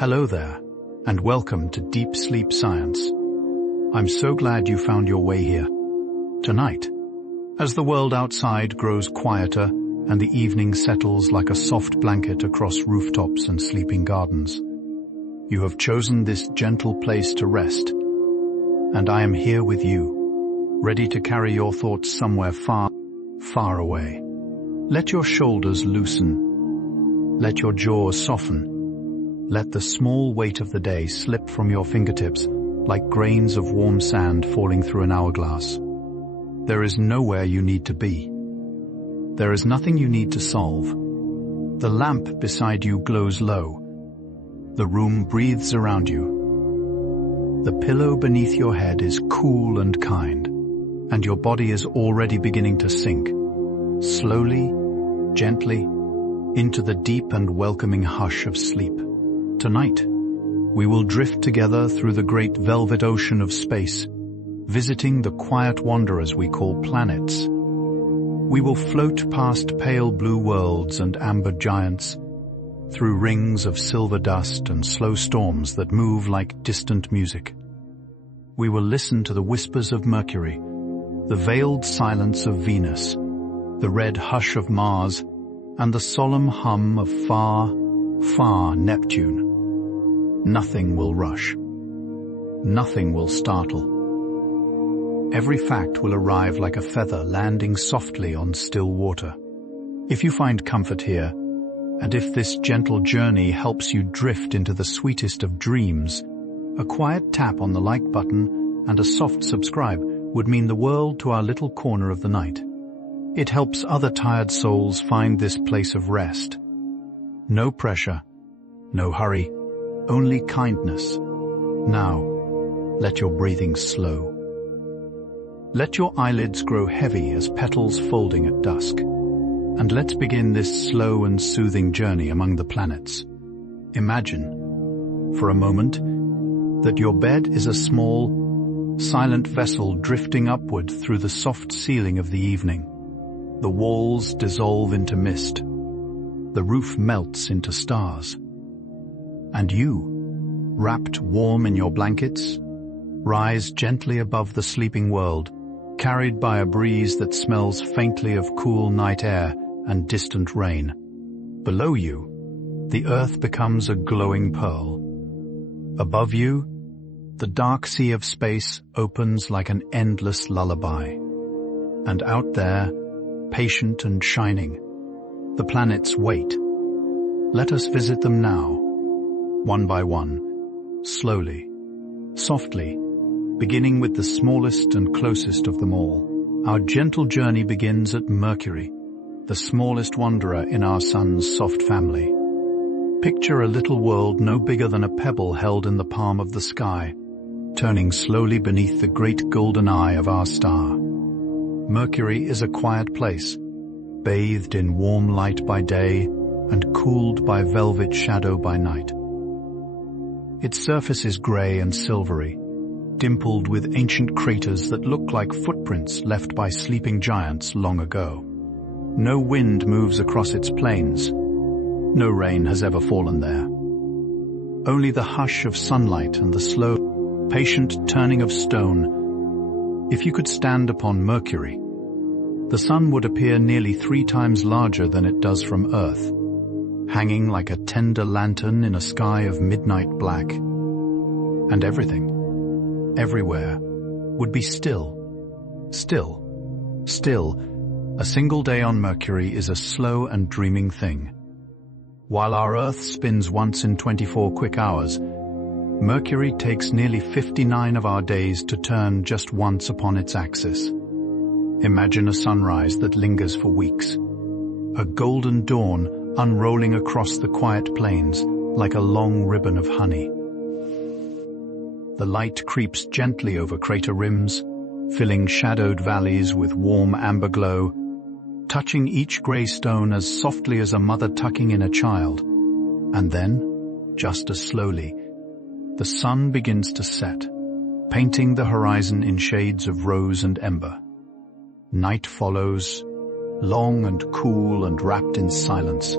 Hello there, and welcome to Deep Sleep Science. I'm so glad you found your way here. Tonight, as the world outside grows quieter and the evening settles like a soft blanket across rooftops and sleeping gardens, you have chosen this gentle place to rest, and I am here with you, ready to carry your thoughts somewhere far, far away. Let your shoulders loosen. Let your jaws soften. Let the small weight of the day slip from your fingertips like grains of warm sand falling through an hourglass. There is nowhere you need to be. There is nothing you need to solve. The lamp beside you glows low. The room breathes around you. The pillow beneath your head is cool and kind, and your body is already beginning to sink, slowly, gently, into the deep and welcoming hush of sleep. Tonight, we will drift together through the great velvet ocean of space, visiting the quiet wanderers we call planets. We will float past pale blue worlds and amber giants, through rings of silver dust and slow storms that move like distant music. We will listen to the whispers of Mercury, the veiled silence of Venus, the red hush of Mars, and the solemn hum of far, far Neptune. Nothing will rush. Nothing will startle. Every fact will arrive like a feather landing softly on still water. If you find comfort here, and if this gentle journey helps you drift into the sweetest of dreams, a quiet tap on the like button and a soft subscribe would mean the world to our little corner of the night. It helps other tired souls find this place of rest. No pressure, no hurry, only kindness. Now, let your breathing slow. Let your eyelids grow heavy as petals folding at dusk. And let's begin this slow and soothing journey among the planets. Imagine, for a moment, that your bed is a small, silent vessel drifting upward through the soft ceiling of the evening. The walls dissolve into mist. The roof melts into stars. And you, wrapped warm in your blankets, rise gently above the sleeping world, carried by a breeze that smells faintly of cool night air and distant rain. Below you, the earth becomes a glowing pearl. Above you, the dark sea of space opens like an endless lullaby. And out there, patient and shining, the planets wait. Let us visit them now, one by one, slowly, softly, beginning with the smallest and closest of them all. Our gentle journey begins at Mercury, the smallest wanderer in our sun's soft family. Picture a little world no bigger than a pebble held in the palm of the sky, turning slowly beneath the great golden eye of our star. Mercury is a quiet place, bathed in warm light by day and cooled by velvet shadow by night. Its surface is grey and silvery, dimpled with ancient craters that look like footprints left by sleeping giants long ago. No wind moves across its plains. No rain has ever fallen there. Only the hush of sunlight and the slow, patient turning of stone. If you could stand upon Mercury, the sun would appear nearly 3 times larger than it does from Earth, hanging like a tender lantern in a sky of midnight black. And everything, everywhere, would be still, still, still. A single day on Mercury is a slow and dreaming thing. While our Earth spins once in 24 quick hours, Mercury takes nearly 59 of our days to turn just once upon its axis. Imagine a sunrise that lingers for weeks, a golden dawn unrolling across the quiet plains like a long ribbon of honey. The light creeps gently over crater rims, filling shadowed valleys with warm amber glow, touching each grey stone as softly as a mother tucking in a child. And then, just as slowly, the sun begins to set, painting the horizon in shades of rose and ember. Night follows, long and cool and wrapped in silence.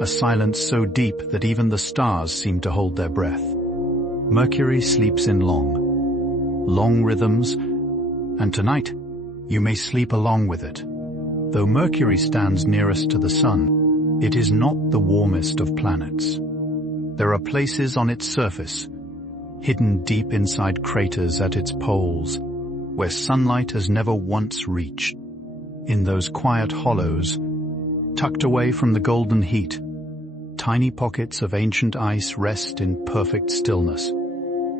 a silence so deep that even the stars seem to hold their breath. Mercury sleeps in long rhythms, and tonight you may sleep along with it. Though Mercury stands nearest to the Sun, it is not the warmest of planets. There are places on its surface, hidden deep inside craters at its poles, where sunlight has never once reached. In those quiet hollows, tucked away from the golden heat, tiny pockets of ancient ice rest in perfect stillness.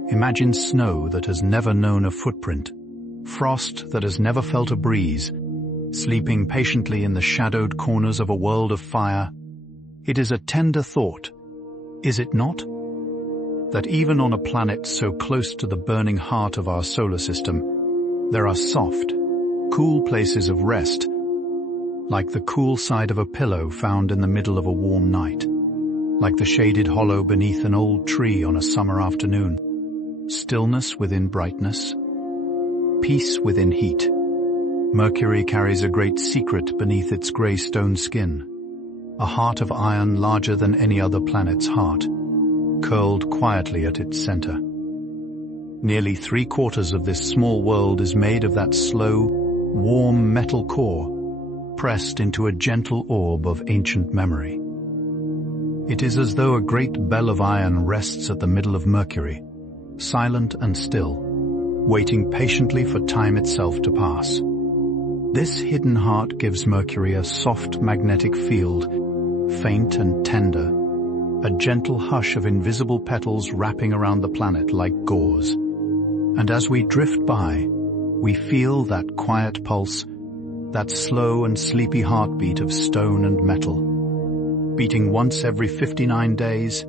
Imagine snow that has never known a footprint, frost that has never felt a breeze, sleeping patiently in the shadowed corners of a world of fire. It is a tender thought, is it not? That even on a planet so close to the burning heart of our solar system, there are soft, cool places of rest, like the cool side of a pillow found in the middle of a warm night, like the shaded hollow beneath an old tree on a summer afternoon. Stillness within brightness, peace within heat. Mercury carries a great secret beneath its grey stone skin, a heart of iron larger than any other planet's heart, curled quietly at its center. Nearly 3/4 of this small world is made of that slow, warm metal core, pressed into a gentle orb of ancient memory. It is as though a great bell of iron rests at the middle of Mercury, silent and still, waiting patiently for time itself to pass. This hidden heart gives Mercury a soft magnetic field, faint and tender, a gentle hush of invisible petals wrapping around the planet like gauze. And as we drift by, we feel that quiet pulse, that slow and sleepy heartbeat of stone and metal, beating once every 59 days,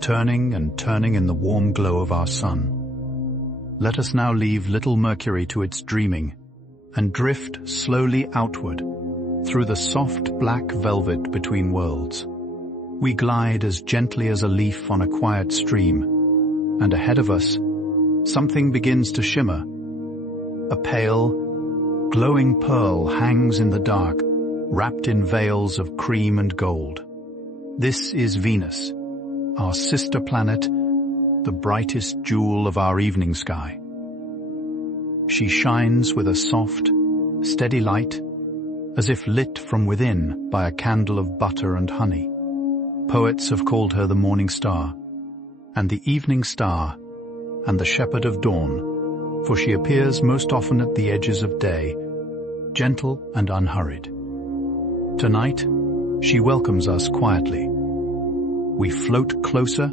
turning and turning in the warm glow of our sun. Let us now leave little Mercury to its dreaming and drift slowly outward through the soft black velvet between worlds. We glide as gently as a leaf on a quiet stream, and ahead of us, something begins to shimmer. A pale, glowing pearl hangs in the dark, wrapped in veils of cream and gold. This is Venus, our sister planet, the brightest jewel of our evening sky. She shines with a soft, steady light, as if lit from within by a candle of butter and honey. Poets have called her the morning star, and the evening star, and the shepherd of dawn, for she appears most often at the edges of day, gentle and unhurried. Tonight, she welcomes us quietly. We float closer,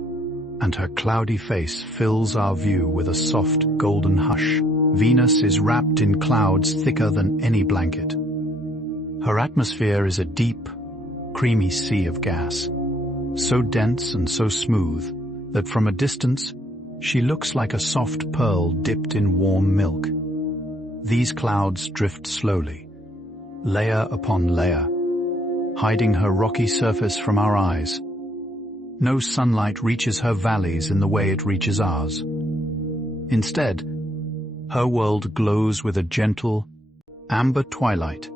and her cloudy face fills our view with a soft golden hush. Venus is wrapped in clouds thicker than any blanket. Her atmosphere is a deep, creamy sea of gas, so dense and so smooth that from a distance she looks like a soft pearl dipped in warm milk. These clouds drift slowly, layer upon layer, hiding her rocky surface from our eyes. No sunlight reaches her valleys in the way it reaches ours. Instead, her world glows with a gentle, amber twilight,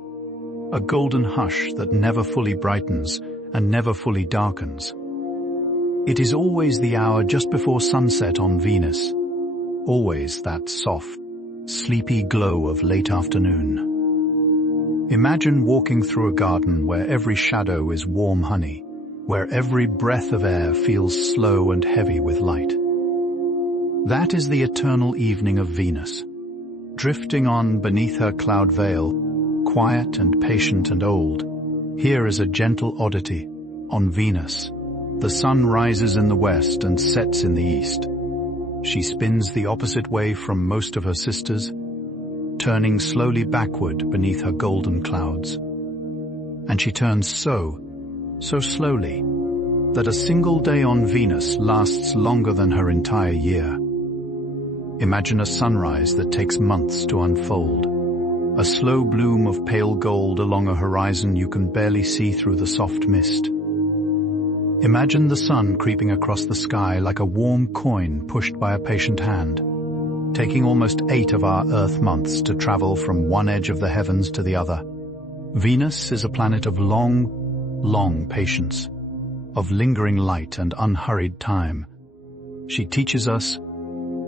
a golden hush that never fully brightens and never fully darkens. It is always the hour just before sunset on Venus, always that soft, sleepy glow of late afternoon. Imagine walking through a garden where every shadow is warm honey, where every breath of air feels slow and heavy with light. That is the eternal evening of Venus, drifting on beneath her cloud veil, quiet and patient and old. Here is a gentle oddity. On Venus, the sun rises in the west and sets in the east. She spins the opposite way from most of her sisters, turning slowly backward beneath her golden clouds. And she turns so slowly, that a single day on Venus lasts longer than her entire year. Imagine a sunrise that takes months to unfold, a slow bloom of pale gold along a horizon you can barely see through the soft mist. Imagine the sun creeping across the sky like a warm coin pushed by a patient hand, taking almost 8 of our Earth months to travel from one edge of the heavens to the other. Venus is a planet of long patience, of lingering light and unhurried time. She teaches us,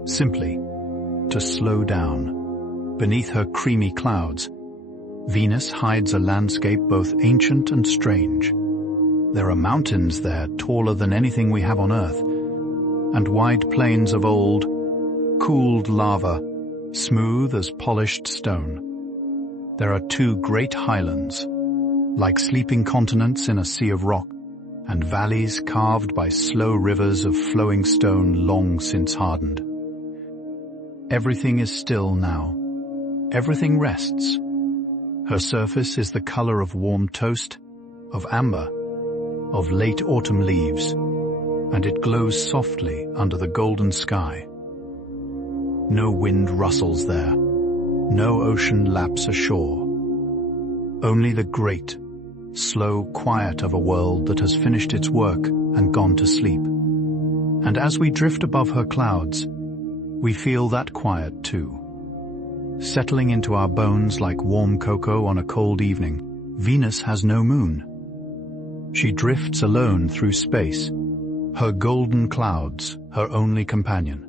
simply, to slow down. Beneath her creamy clouds, Venus hides a landscape both ancient and strange. There are mountains there taller than anything we have on Earth, and wide plains of old, cooled lava, smooth as polished stone. There are two great highlands, like sleeping continents in a sea of rock, and valleys carved by slow rivers of flowing stone long since hardened. Everything is still now. Everything rests. Her surface is the color of warm toast, of amber, of late autumn leaves, and it glows softly under the golden sky. No wind rustles there. No ocean laps ashore. Only the great, slow quiet of a world that has finished its work and gone to sleep. And as we drift above her clouds, we feel that quiet too. Settling into our bones like warm cocoa on a cold evening, Venus has no moon. She drifts alone through space, her golden clouds her only companion.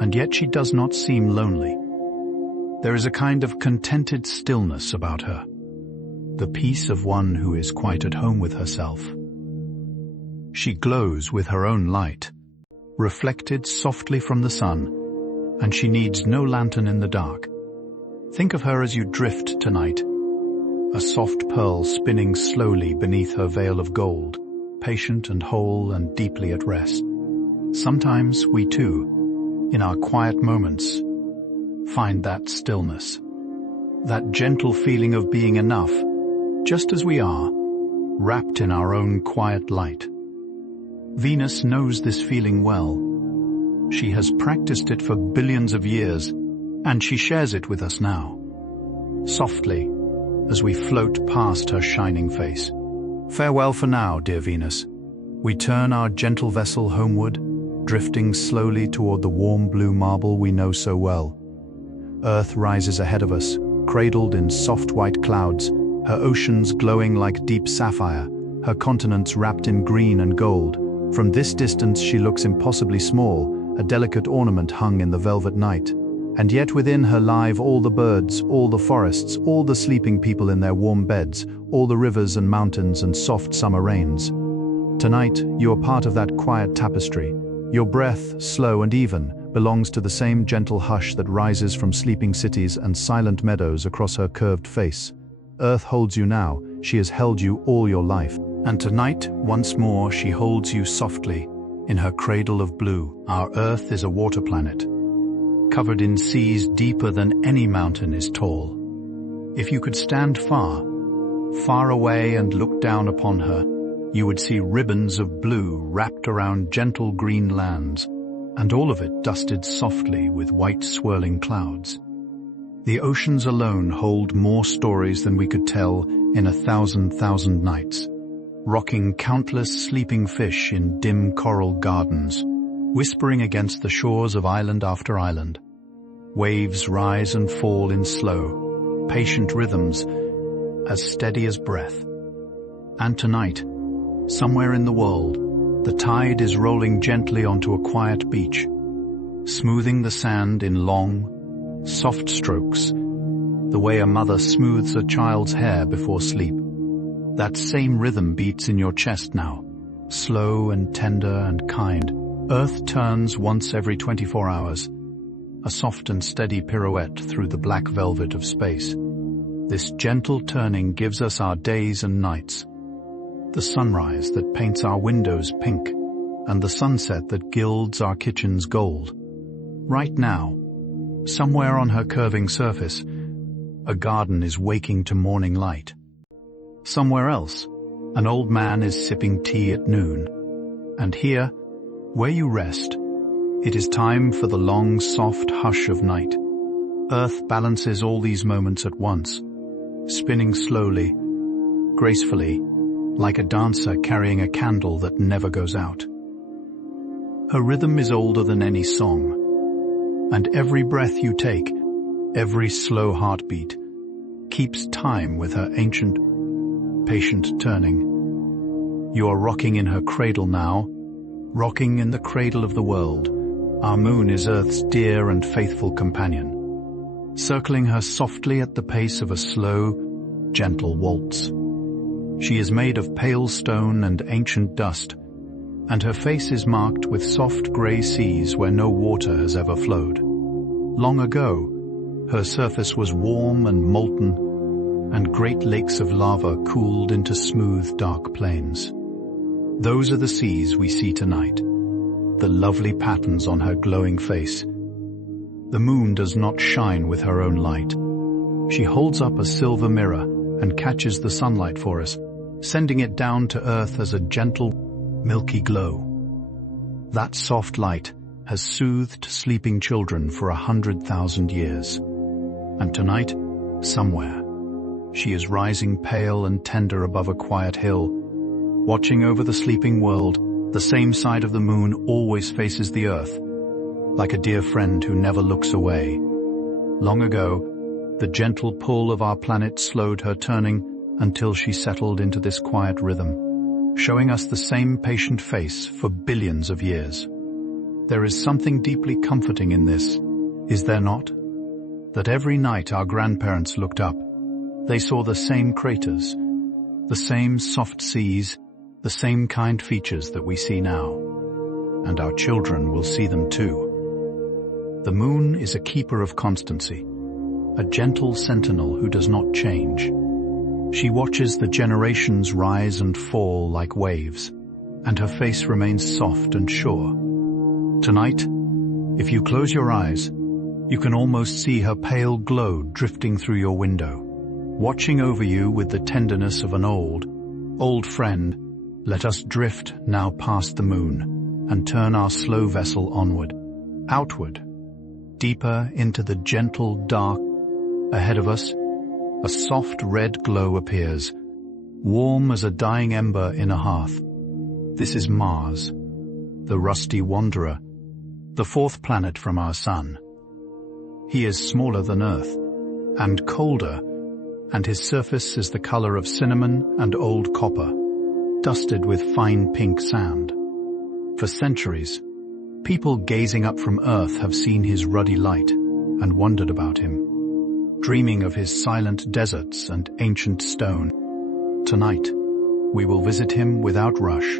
And yet she does not seem lonely. There is a kind of contented stillness about her, the peace of one who is quite at home with herself. She glows with her own light, reflected softly from the sun, and she needs no lantern in the dark. Think of her as you drift tonight, a soft pearl spinning slowly beneath her veil of gold, patient and whole and deeply at rest. Sometimes we too, in our quiet moments, find that stillness, that gentle feeling of being enough, just as we are, wrapped in our own quiet light. Venus knows this feeling well. She has practiced it for billions of years, and she shares it with us now. Softly, as we float past her shining face. Farewell for now, dear Venus. We turn our gentle vessel homeward, drifting slowly toward the warm blue marble we know so well. Earth rises ahead of us, cradled in soft white clouds, her oceans glowing like deep sapphire, her continents wrapped in green and gold. From this distance she looks impossibly small, a delicate ornament hung in the velvet night. And yet within her live all the birds, all the forests, all the sleeping people in their warm beds, all the rivers and mountains and soft summer rains. Tonight, you are part of that quiet tapestry. Your breath, slow and even, belongs to the same gentle hush that rises from sleeping cities and silent meadows across her curved face. Earth holds you now, she has held you all your life. And tonight, once more, she holds you softly, in her cradle of blue. Our Earth is a water planet, covered in seas deeper than any mountain is tall. If you could stand far, far away and look down upon her, you would see ribbons of blue wrapped around gentle green lands, and all of it dusted softly with white swirling clouds. The oceans alone hold more stories than we could tell in 1,000,000 nights, rocking countless sleeping fish in dim coral gardens, whispering against the shores of island after island. Waves rise and fall in slow, patient rhythms, as steady as breath. And tonight, somewhere in the world, the tide is rolling gently onto a quiet beach, smoothing the sand in long, soft strokes, the way a mother smooths a child's hair before sleep. That same rhythm beats in your chest now, slow and tender and kind. Earth turns once every 24 hours, a soft and steady pirouette through the black velvet of space. This gentle turning gives us our days and nights, the sunrise that paints our windows pink, and the sunset that gilds our kitchens gold. Right now, somewhere on her curving surface, a garden is waking to morning light. Somewhere else, an old man is sipping tea at noon. And here, where you rest, it is time for the long, soft hush of night. Earth balances all these moments at once, spinning slowly, gracefully, like a dancer carrying a candle that never goes out. Her rhythm is older than any song, and every breath you take, every slow heartbeat, keeps time with her ancient, patient turning. You are rocking in her cradle now, rocking in the cradle of the world. Our moon is Earth's dear and faithful companion, circling her softly at the pace of a slow, gentle waltz. She is made of pale stone and ancient dust, and her face is marked with soft grey seas where no water has ever flowed. Long ago, her surface was warm and molten, and great lakes of lava cooled into smooth, dark plains. Those are the seas we see tonight, the lovely patterns on her glowing face. The moon does not shine with her own light. She holds up a silver mirror and catches the sunlight for us, sending it down to Earth as a gentle, milky glow. That soft light has soothed sleeping children for 100,000 years. And tonight, somewhere, she is rising pale and tender above a quiet hill, watching over the sleeping world. The same side of the moon always faces the Earth, like a dear friend who never looks away. Long ago, the gentle pull of our planet slowed her turning until she settled into this quiet rhythm, showing us the same patient face for billions of years. There is something deeply comforting in this, is there not? That every night our grandparents looked up, they saw the same craters, the same soft seas, the same kind features that we see now. And our children will see them too. The moon is a keeper of constancy, a gentle sentinel who does not change. She watches the generations rise and fall like waves, and her face remains soft and sure. Tonight, if you close your eyes, you can almost see her pale glow drifting through your window, watching over you with the tenderness of an old friend. Let us drift now past the moon and turn our slow vessel onward, outward, deeper into the gentle dark. Ahead of us, a soft red glow appears, warm as a dying ember in a hearth. This is Mars, the rusty wanderer, the fourth planet from our sun. He is smaller than Earth, and colder, and his surface is the color of cinnamon and old copper, dusted with fine pink sand. For centuries, people gazing up from Earth have seen his ruddy light and wondered about him, dreaming of his silent deserts and ancient stone. Tonight, we will visit him without rush,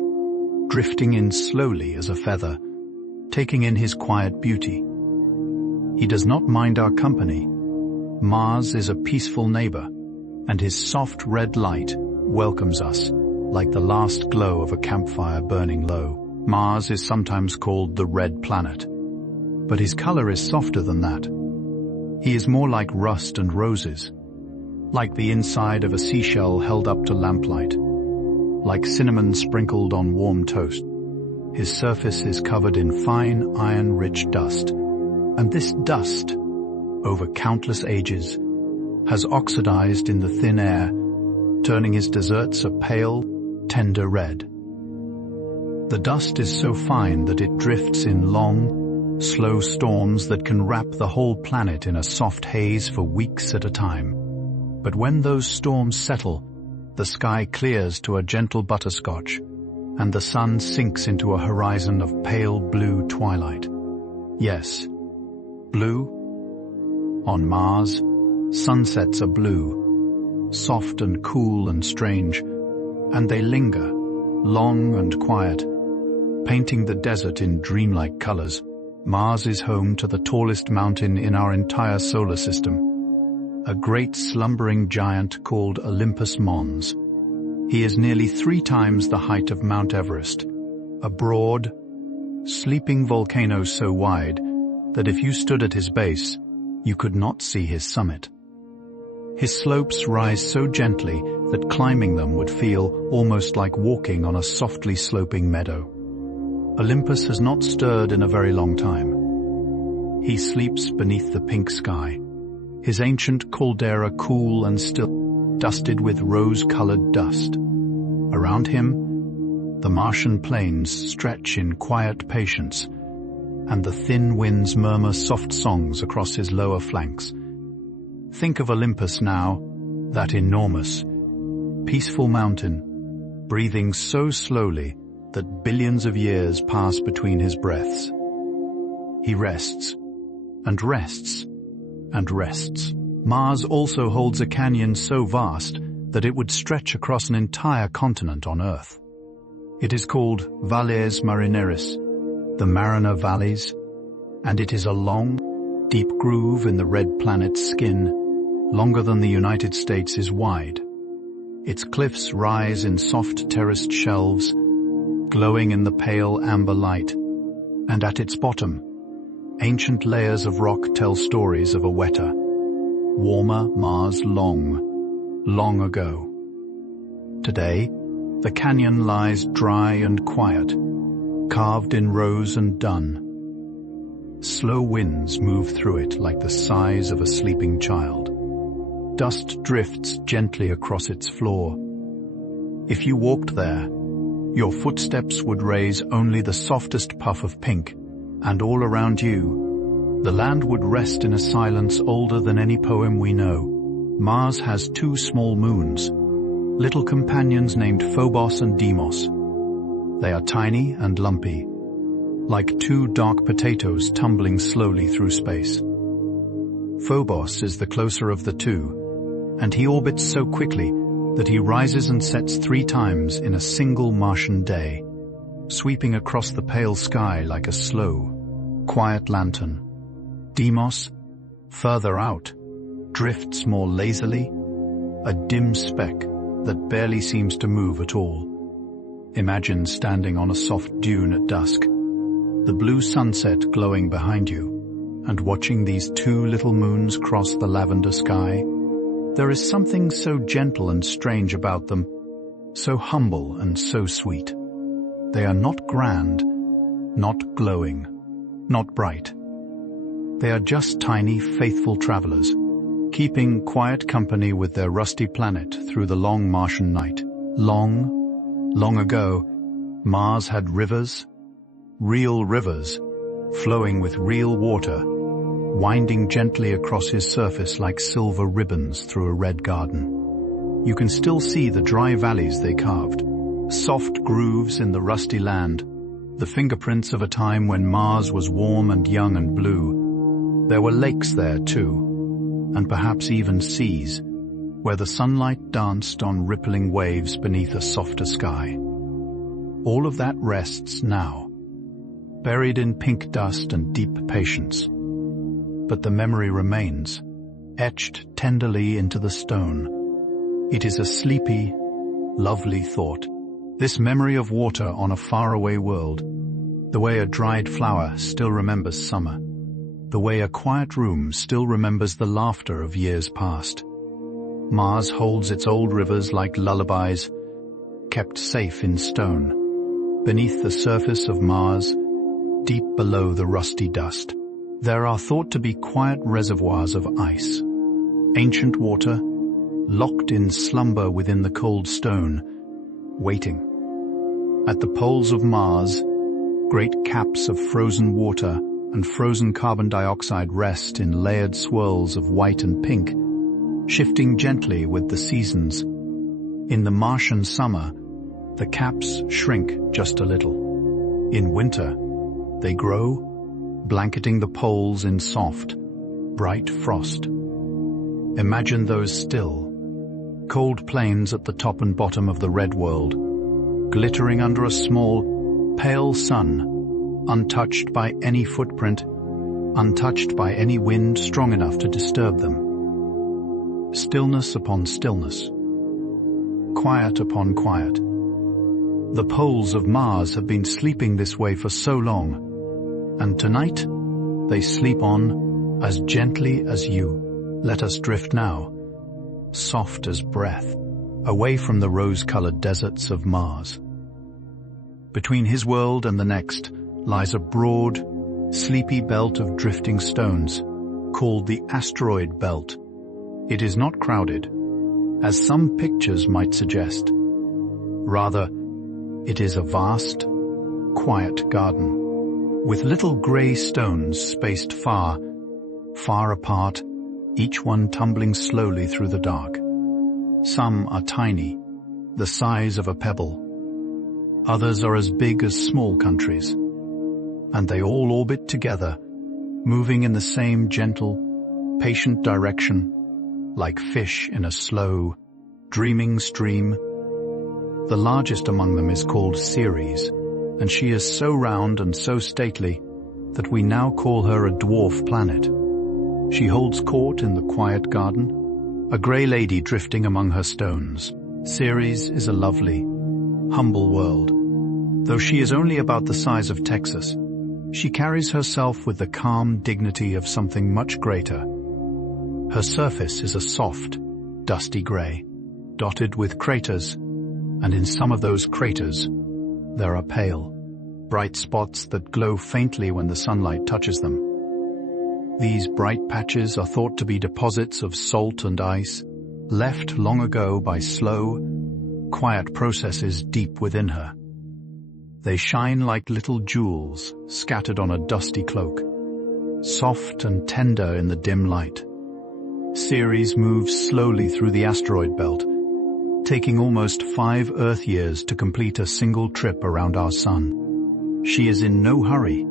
drifting in slowly as a feather, taking in his quiet beauty. He does not mind our company. Mars is a peaceful neighbor, and his soft red light welcomes us, like the last glow of a campfire burning low. Mars is sometimes called the red planet, but his color is softer than that. He is more like rust and roses, like the inside of a seashell held up to lamplight, like cinnamon sprinkled on warm toast. His surface is covered in fine iron-rich dust, and this dust, over countless ages, has oxidized in the thin air, turning his deserts a pale, tender red. The dust is so fine that it drifts in long, slow storms that can wrap the whole planet in a soft haze for weeks at a time. But when those storms settle, the sky clears to a gentle butterscotch, and the sun sinks into a horizon of pale blue twilight. Yes, blue. On Mars, sunsets are blue, soft and cool and strange, and they linger, long and quiet, painting the desert in dreamlike colors. Mars is home to the tallest mountain in our entire solar system, a great slumbering giant called Olympus Mons. He is nearly 3 times the height of Mount Everest, a broad, sleeping volcano so wide that if you stood at his base, you could not see his summit. His slopes rise so gently that climbing them would feel almost like walking on a softly sloping meadow. Olympus has not stirred in a very long time. He sleeps beneath the pink sky, his ancient caldera cool and still, dusted with rose-colored dust. Around him, the Martian plains stretch in quiet patience, and the thin winds murmur soft songs across his lower flanks. Think of Olympus now, that enormous, peaceful mountain, breathing so slowly that billions of years pass between his breaths. He rests, and rests, and rests. Mars also holds a canyon so vast that it would stretch across an entire continent on Earth. It is called Valles Marineris, the Mariner Valleys, and it is a long, deep groove in the red planet's skin, longer than the United States is wide. Its cliffs rise in soft terraced shelves, glowing in the pale amber light, and at its bottom, ancient layers of rock tell stories of a wetter, warmer Mars long, long ago. Today, the canyon lies dry and quiet, carved in rose and dun. Slow winds move through it like the sighs of a sleeping child. Dust drifts gently across its floor. If you walked there, your footsteps would raise only the softest puff of pink, and all around you, the land would rest in a silence older than any poem we know. Mars has two small moons, little companions named Phobos and Deimos. They are tiny and lumpy, like two dark potatoes tumbling slowly through space. Phobos is the closer of the two, and he orbits so quickly that he rises and sets 3 times in a single Martian day, sweeping across the pale sky like a slow, quiet lantern. Deimos, further out, drifts more lazily, a dim speck that barely seems to move at all. Imagine standing on a soft dune at dusk, the blue sunset glowing behind you, and watching these 2 little moons cross the lavender sky. There is something so gentle and strange about them, so humble and so sweet. They are not grand, not glowing, not bright. They are just tiny, faithful travelers, keeping quiet company with their rusty planet through the long Martian night. Long, long ago, Mars had rivers, real rivers, flowing with real water, winding gently across his surface like silver ribbons through a red garden. You can still see the dry valleys they carved, soft grooves in the rusty land, the fingerprints of a time when Mars was warm and young and blue. There were lakes there too, and perhaps even seas, where the sunlight danced on rippling waves beneath a softer sky. All of that rests now, buried in pink dust and deep patience. But the memory remains, etched tenderly into the stone. It is a sleepy, lovely thought. This memory of water on a faraway world, the way a dried flower still remembers summer, the way a quiet room still remembers the laughter of years past. Mars holds its old rivers like lullabies, kept safe in stone. Beneath the surface of Mars, deep below the rusty dust, there are thought to be quiet reservoirs of ice, ancient water, locked in slumber within the cold stone, waiting. At the poles of Mars, great caps of frozen water and frozen carbon dioxide rest in layered swirls of white and pink, shifting gently with the seasons. In the Martian summer, the caps shrink just a little. In winter, they grow, blanketing the poles in soft, bright frost. Imagine those still, cold plains at the top and bottom of the red world, glittering under a small, pale sun, untouched by any footprint, untouched by any wind strong enough to disturb them. Stillness upon stillness, quiet upon quiet. The poles of Mars have been sleeping this way for so long, and tonight they sleep on as gently as you. Let us drift now, soft as breath, away from the rose-colored deserts of Mars. Between his world and the next lies a broad, sleepy belt of drifting stones, called the asteroid belt. It is not crowded, as some pictures might suggest. Rather, it is a vast, quiet garden, with little grey stones spaced far, far apart, each one tumbling slowly through the dark. Some are tiny, the size of a pebble. Others are as big as small countries. And they all orbit together, moving in the same gentle, patient direction, like fish in a slow, dreaming stream. The largest among them is called Ceres, and she is so round and so stately that we now call her a dwarf planet. She holds court in the quiet garden, a grey lady drifting among her stones. Ceres is a lovely, humble world. Though she is only about the size of Texas, she carries herself with the calm dignity of something much greater. Her surface is a soft, dusty grey, dotted with craters, and in some of those craters, there are pale, bright spots that glow faintly when the sunlight touches them. These bright patches are thought to be deposits of salt and ice, left long ago by slow, quiet processes deep within her. They shine like little jewels scattered on a dusty cloak, soft and tender in the dim light. Ceres moves slowly through the asteroid belt, taking almost 5 Earth years to complete a single trip around our sun. She is in no hurry.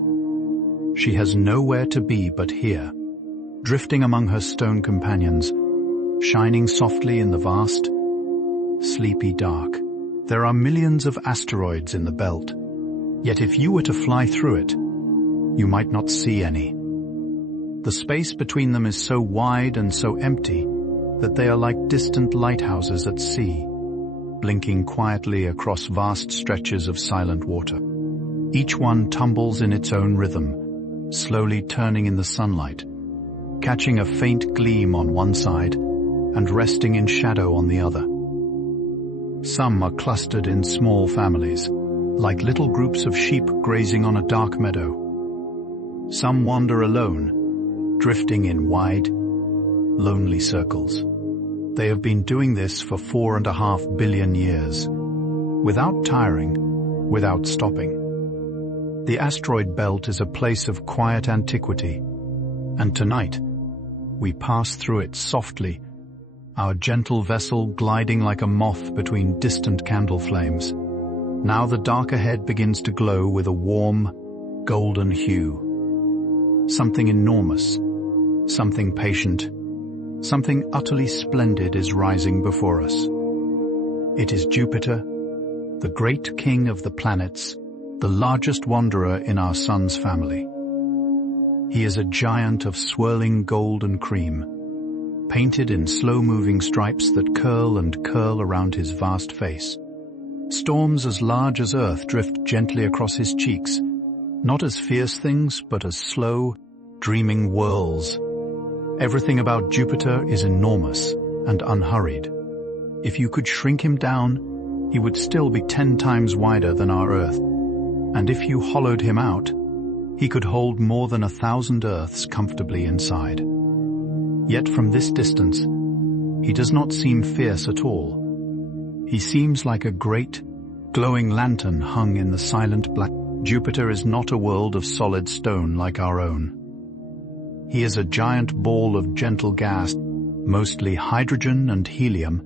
She has nowhere to be but here, drifting among her stone companions, shining softly in the vast, sleepy dark. There are millions of asteroids in the belt, yet if you were to fly through it, you might not see any. The space between them is so wide and so empty that they are like distant lighthouses at sea, blinking quietly across vast stretches of silent water. Each one tumbles in its own rhythm, slowly turning in the sunlight, catching a faint gleam on one side and resting in shadow on the other. Some are clustered in small families, like little groups of sheep grazing on a dark meadow. Some wander alone, drifting in wide, lonely circles. They have been doing this for 4.5 billion years, without tiring, without stopping. The asteroid belt is a place of quiet antiquity, and tonight we pass through it softly, our gentle vessel gliding like a moth between distant candle flames. Now the dark ahead begins to glow with a warm, golden hue. Something enormous, something patient, something utterly splendid is rising before us. It is Jupiter, the great king of the planets, the largest wanderer in our sun's family. He is a giant of swirling gold and cream, painted in slow-moving stripes that curl and curl around his vast face. Storms as large as Earth drift gently across his cheeks, not as fierce things, but as slow, dreaming whirls. Everything about Jupiter is enormous and unhurried. If you could shrink him down, he would still be 10 times wider than our Earth. And if you hollowed him out, he could hold more than 1,000 Earths comfortably inside. Yet from this distance, he does not seem fierce at all. He seems like a great, glowing lantern hung in the silent black. Jupiter is not a world of solid stone like our own. He is a giant ball of gentle gas, mostly hydrogen and helium,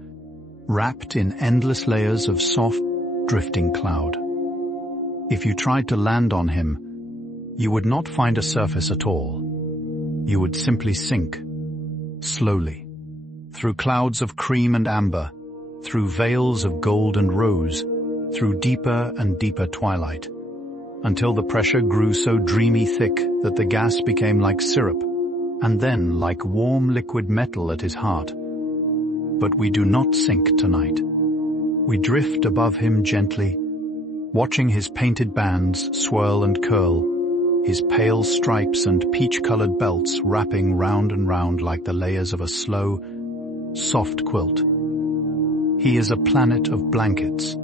wrapped in endless layers of soft, drifting cloud. If you tried to land on him, you would not find a surface at all. You would simply sink, slowly, through clouds of cream and amber, through veils of gold and rose, through deeper and deeper twilight, until the pressure grew so dreamy thick that the gas became like syrup, and then like warm liquid metal at his heart. But we do not sink tonight. We drift above him gently, watching his painted bands swirl and curl, his pale stripes and peach-colored belts wrapping round and round like the layers of a slow, soft quilt. He is a planet of blankets,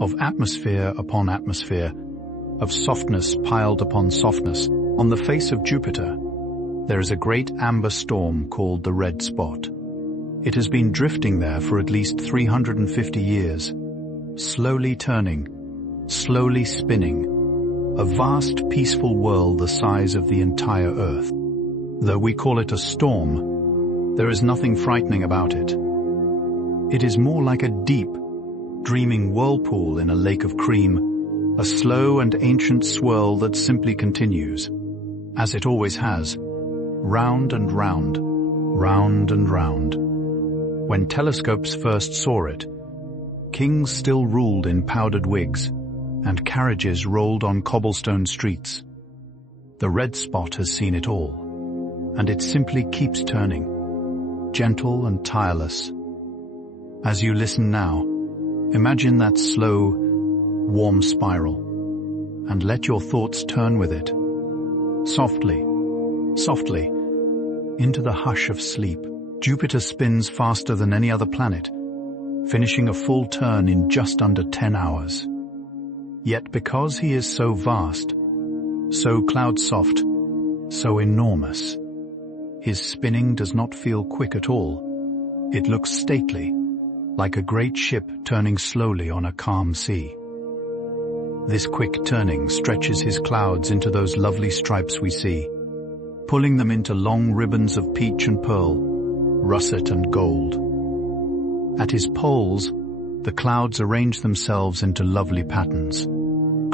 of atmosphere upon atmosphere, of softness piled upon softness. On the face of Jupiter, there is a great amber storm called the Red Spot. It has been drifting there for at least 350 years, slowly turning, slowly spinning, a vast peaceful whirl the size of the entire Earth. Though we call it a storm, there is nothing frightening about it. It is more like a deep, dreaming whirlpool in a lake of cream, a slow and ancient swirl that simply continues, as it always has, round and round, round and round. When telescopes first saw it, kings still ruled in powdered wigs, and carriages rolled on cobblestone streets. The red spot has seen it all, and it simply keeps turning, gentle and tireless. As you listen now, imagine that slow, warm spiral, and let your thoughts turn with it, softly, softly, into the hush of sleep. Jupiter spins faster than any other planet, finishing a full turn in just under 10 hours. Yet because he is so vast, so cloud-soft, so enormous, his spinning does not feel quick at all. It looks stately, like a great ship turning slowly on a calm sea. This quick turning stretches his clouds into those lovely stripes we see, pulling them into long ribbons of peach and pearl, russet and gold. At his poles, the clouds arrange themselves into lovely patterns,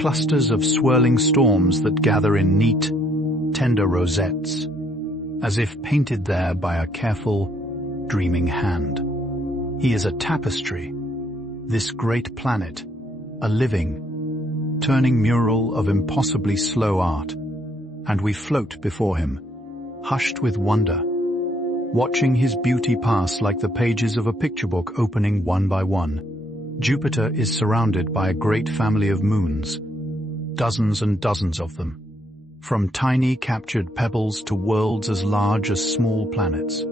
clusters of swirling storms that gather in neat, tender rosettes, as if painted there by a careful, dreaming hand. He is a tapestry, this great planet, a living, turning mural of impossibly slow art, and we float before him, hushed with wonder, watching his beauty pass like the pages of a picture book opening one by one. Jupiter is surrounded by a great family of moons, dozens and dozens of them, from tiny captured pebbles to worlds as large as small planets.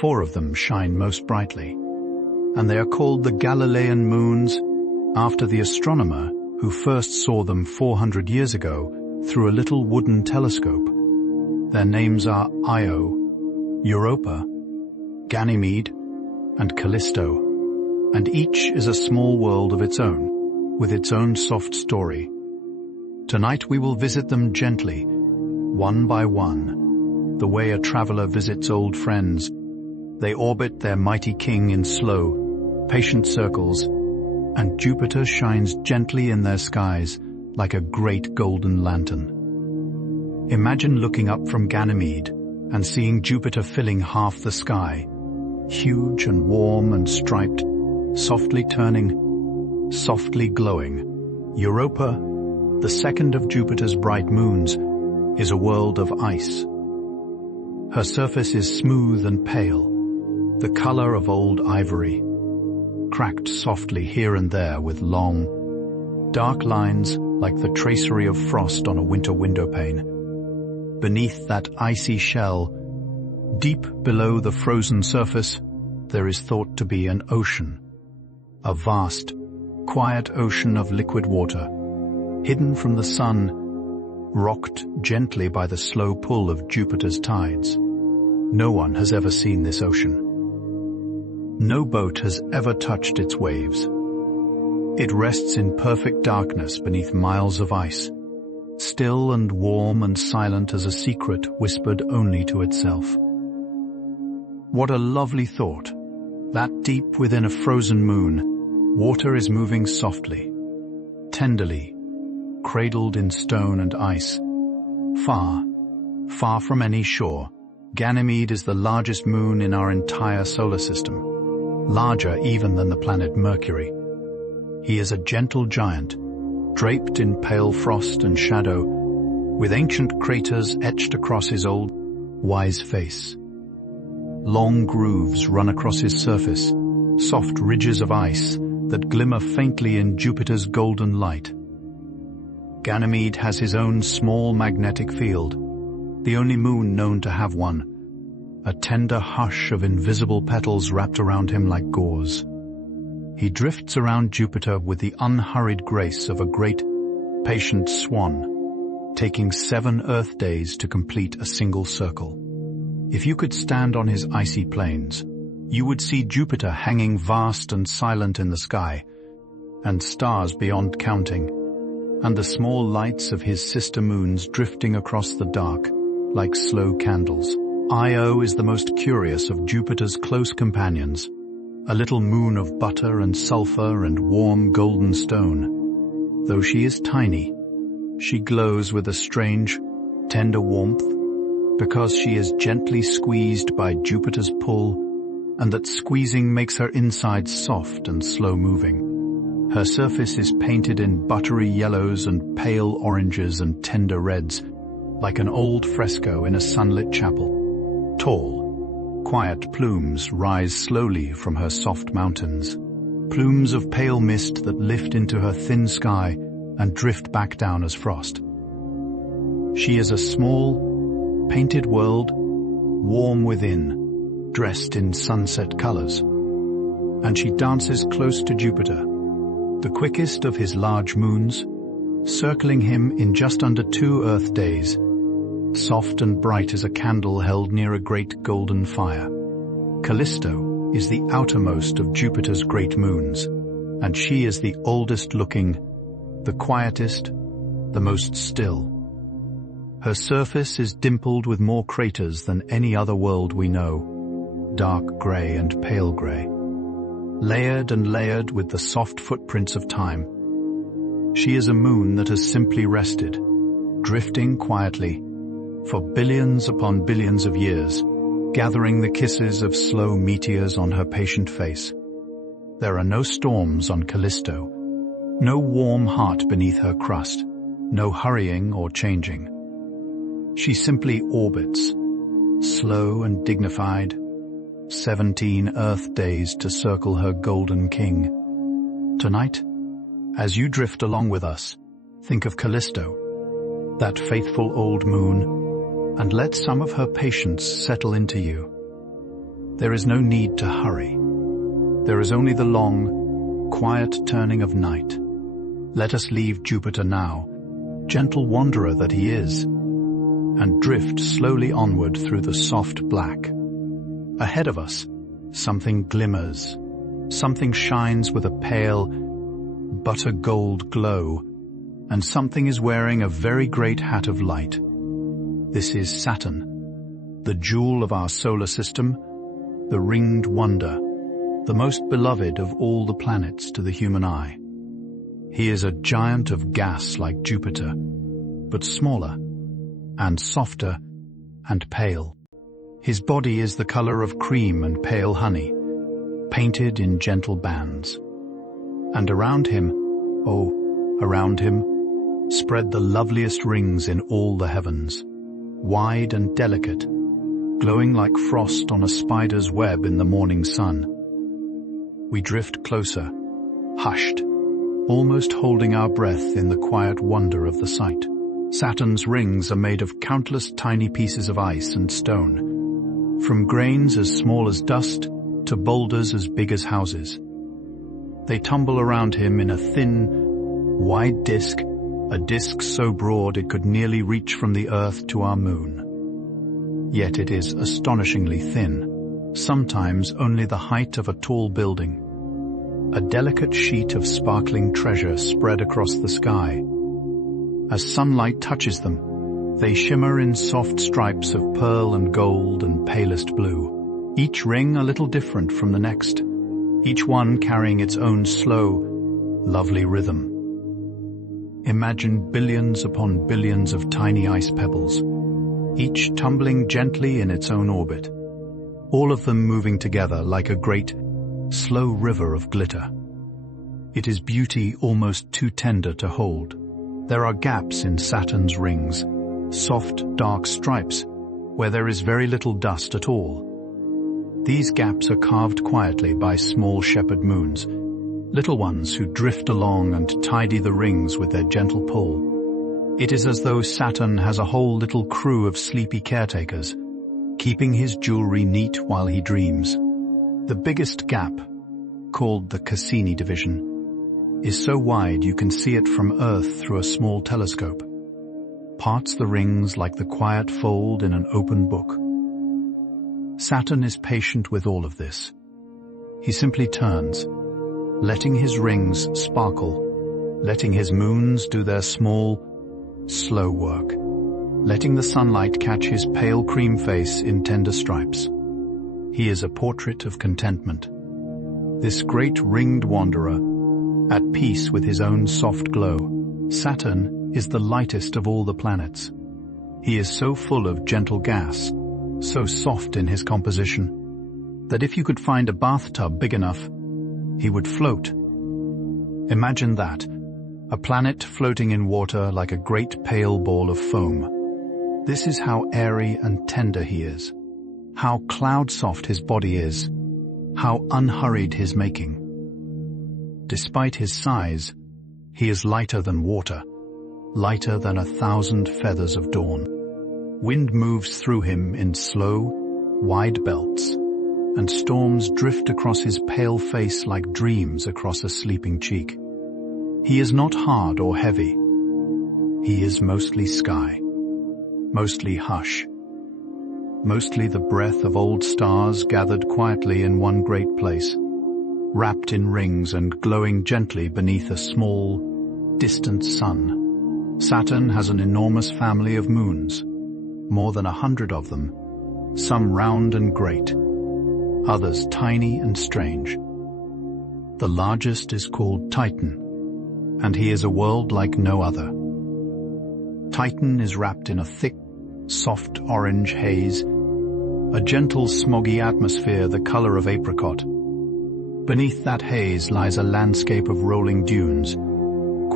4 of them shine most brightly, and they are called the Galilean moons after the astronomer who first saw them 400 years ago through a little wooden telescope. Their names are Io, Europa, Ganymede, and Callisto, and each is a small world of its own, with its own soft story. Tonight we will visit them gently, one by one, the way a traveler visits old friends. They orbit their mighty king in slow, patient circles, and Jupiter shines gently in their skies like a great golden lantern. Imagine looking up from Ganymede and seeing Jupiter filling half the sky, huge and warm and striped, softly turning, softly glowing. Europa, the second of Jupiter's bright moons, is a world of ice. Her surface is smooth and pale, the color of old ivory, cracked softly here and there with long, dark lines like the tracery of frost on a winter windowpane. Beneath that icy shell, deep below the frozen surface, there is thought to be an ocean, a vast, quiet ocean of liquid water, hidden from the sun, rocked gently by the slow pull of Jupiter's tides. No one has ever seen this ocean. No boat has ever touched its waves. It rests in perfect darkness beneath miles of ice, still and warm and silent as a secret whispered only to itself. What a lovely thought, that deep within a frozen moon, water is moving softly, tenderly, cradled in stone and ice. Far, far from any shore, Ganymede is the largest moon in our entire solar system, larger even than the planet Mercury. He is a gentle giant, draped in pale frost and shadow, with ancient craters etched across his old, wise face. Long grooves run across his surface, soft ridges of ice that glimmer faintly in Jupiter's golden light. Ganymede has his own small magnetic field, the only moon known to have one, a tender hush of invisible petals wrapped around him like gauze. He drifts around Jupiter with the unhurried grace of a great, patient swan, taking 7 Earth days to complete a single circle. If you could stand on his icy plains, you would see Jupiter hanging vast and silent in the sky, and stars beyond counting, and the small lights of his sister moons drifting across the dark like slow candles. Io is the most curious of Jupiter's close companions, a little moon of butter and sulfur and warm golden stone. Though she is tiny, she glows with a strange, tender warmth, because she is gently squeezed by Jupiter's pull, and that squeezing makes her insides soft and slow-moving. Her surface is painted in buttery yellows and pale oranges and tender reds, like an old fresco in a sunlit chapel. Tall, quiet plumes rise slowly from her soft mountains, plumes of pale mist that lift into her thin sky and drift back down as frost. She is a small, painted world, warm within, dressed in sunset colors. And she dances close to Jupiter, the quickest of his large moons, circling him in just under 2 Earth days, soft and bright as a candle held near a great golden fire. Callisto is the outermost of Jupiter's great moons, and she is the oldest looking, the quietest, the most still. Her surface is dimpled with more craters than any other world we know, dark grey and pale grey, layered and layered with the soft footprints of time. She is a moon that has simply rested, drifting quietly, for billions upon billions of years, gathering the kisses of slow meteors on her patient face. There are no storms on Callisto, no warm heart beneath her crust, no hurrying or changing. She simply orbits, slow and dignified, 17 Earth days to circle her golden king. Tonight, as you drift along with us, think of Callisto, that faithful old moon, and let some of her patience settle into you. There is no need to hurry. There is only the long, quiet turning of night. Let us leave Jupiter now, gentle wanderer that he is, and drift slowly onward through the soft black. Ahead of us, something glimmers, something shines with a pale, butter gold glow, and something is wearing a very great hat of light. This is Saturn, the jewel of our solar system, the ringed wonder, the most beloved of all the planets to the human eye. He is a giant of gas like Jupiter, but smaller, and softer, and pale. His body is the color of cream and pale honey, painted in gentle bands. And around him, around him, spread the loveliest rings in all the heavens, wide and delicate, glowing like frost on a spider's web in the morning sun. We drift closer, hushed, almost holding our breath in the quiet wonder of the sight. Saturn's rings are made of countless tiny pieces of ice and stone, from grains as small as dust to boulders as big as houses. They tumble around him in a thin, wide disk, a disk so broad it could nearly reach from the Earth to our moon. Yet it is astonishingly thin, sometimes only the height of a tall building. A delicate sheet of sparkling treasure spread across the sky. As sunlight touches them, they shimmer in soft stripes of pearl and gold and palest blue, each ring a little different from the next, each one carrying its own slow, lovely rhythm. Imagine billions upon billions of tiny ice pebbles, each tumbling gently in its own orbit, all of them moving together like a great, slow river of glitter. It is beauty almost too tender to hold. There are gaps in Saturn's rings, soft, dark stripes, where there is very little dust at all. These gaps are carved quietly by small shepherd moons, little ones who drift along and tidy the rings with their gentle pull. It is as though Saturn has a whole little crew of sleepy caretakers, keeping his jewelry neat while he dreams. The biggest gap, called the Cassini division, is so wide you can see it from Earth through a small telescope. Parts the rings like the quiet fold in an open book. Saturn is patient with all of this. He simply turns, letting his rings sparkle, letting his moons do their small, slow work, letting the sunlight catch his pale cream face in tender stripes. He is a portrait of contentment. this great ringed wanderer, at peace with his own soft glow. Saturn is the lightest of all the planets. He is so full of gentle gas, so soft in his composition, that if you could find a bathtub big enough, he would float. Imagine that, a planet floating in water like a great pale ball of foam. This is how airy and tender he is, how cloud-soft his body is, how unhurried his making. Despite his size, he is lighter than water, lighter than 1,000 feathers of dawn. Wind moves through him in slow, wide belts, and storms drift across his pale face like dreams across a sleeping cheek. He is not hard or heavy. He is mostly sky, mostly hush, mostly the breath of old stars gathered quietly in one great place, wrapped in rings and glowing gently beneath a small, distant sun. Saturn has an enormous family of moons, more than 100 of them, some round and great, others tiny and strange. The largest is called Titan, and he is a world like no other. Titan is wrapped in a thick, soft orange haze, a gentle smoggy atmosphere the color of apricot. Beneath that haze lies a landscape of rolling dunes,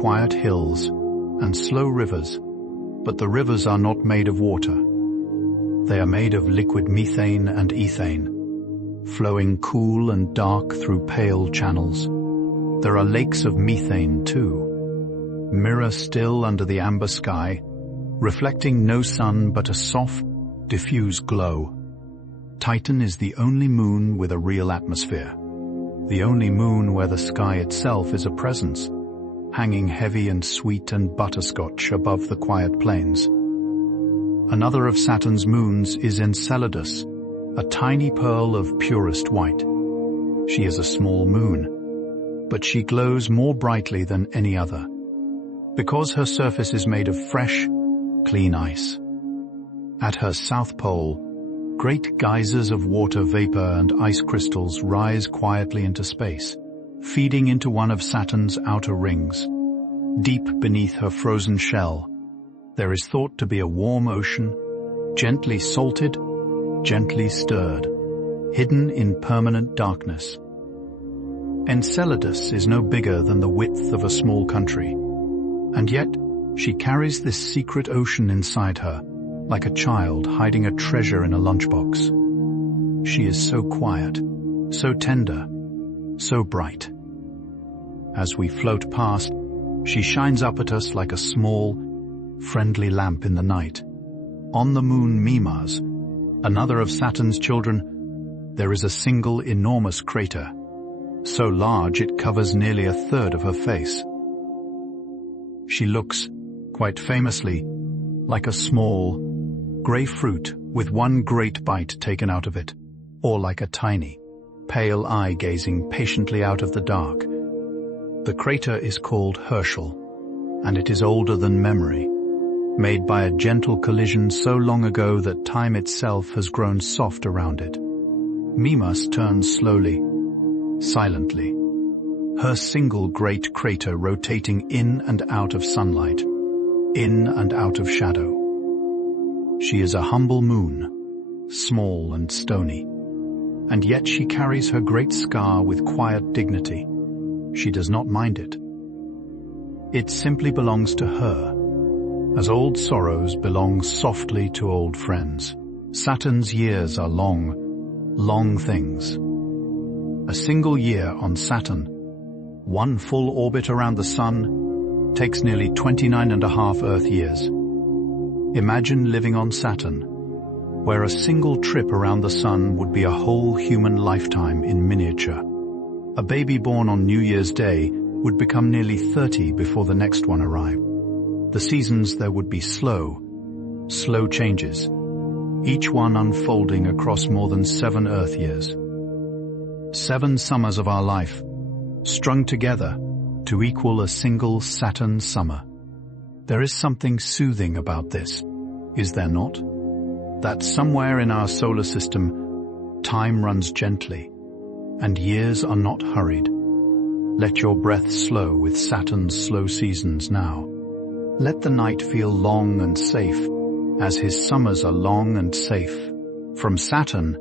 quiet hills, and slow rivers, but the rivers are not made of water. They are made of liquid methane and ethane, flowing cool and dark through pale channels. There are lakes of methane too, mirror still under the amber sky, reflecting no sun but a soft, diffuse glow. Titan is the only moon with a real atmosphere, the only moon where the sky itself is a presence, hanging heavy and sweet and butterscotch above the quiet plains. Another of Saturn's moons is Enceladus, a tiny pearl of purest white. She is a small moon, but she glows more brightly than any other, because her surface is made of fresh, clean ice. At her south pole, great geysers of water vapor and ice crystals rise quietly into space, feeding into one of Saturn's outer rings. Deep beneath her frozen shell, there is thought to be a warm ocean, gently salted, gently stirred, hidden in permanent darkness. Enceladus is no bigger than the width of a small country, and yet she carries this secret ocean inside her, like a child hiding a treasure in a lunchbox. She is so quiet, so tender, so bright. As we float past, she shines up at us like a small, friendly lamp in the night. On the moon Mimas, another of Saturn's children, there is a single enormous crater, so large it covers nearly a third of her face. She looks, quite famously, like a small, grey fruit with one great bite taken out of it, or like a tiny, pale eye gazing patiently out of the dark. The crater is called Herschel, and it is older than memory, made by a gentle collision so long ago that time itself has grown soft around it. Mimas turns slowly, silently, her single great crater rotating in and out of sunlight, in and out of shadow. She is a humble moon, small and stony, and yet she carries her great scar with quiet dignity. She does not mind it. It simply belongs to her, as old sorrows belong softly to old friends. Saturn's years are long, long things. A single year on Saturn, one full orbit around the Sun, takes nearly 29.5 Earth years. Imagine living on Saturn, where a single trip around the Sun would be a whole human lifetime in miniature. A baby born on New Year's Day would become nearly 30 before the next one arrived. The seasons there would be slow changes, each one unfolding across more than 7 Earth years. 7 summers of our life, strung together to equal a single Saturn summer. There is something soothing about this, is there not? That somewhere in our solar system, time runs gently, And years are not hurried. Let your breath slow with Saturn's slow seasons now. Let the night feel long and safe, as his summers are long and safe. From Saturn,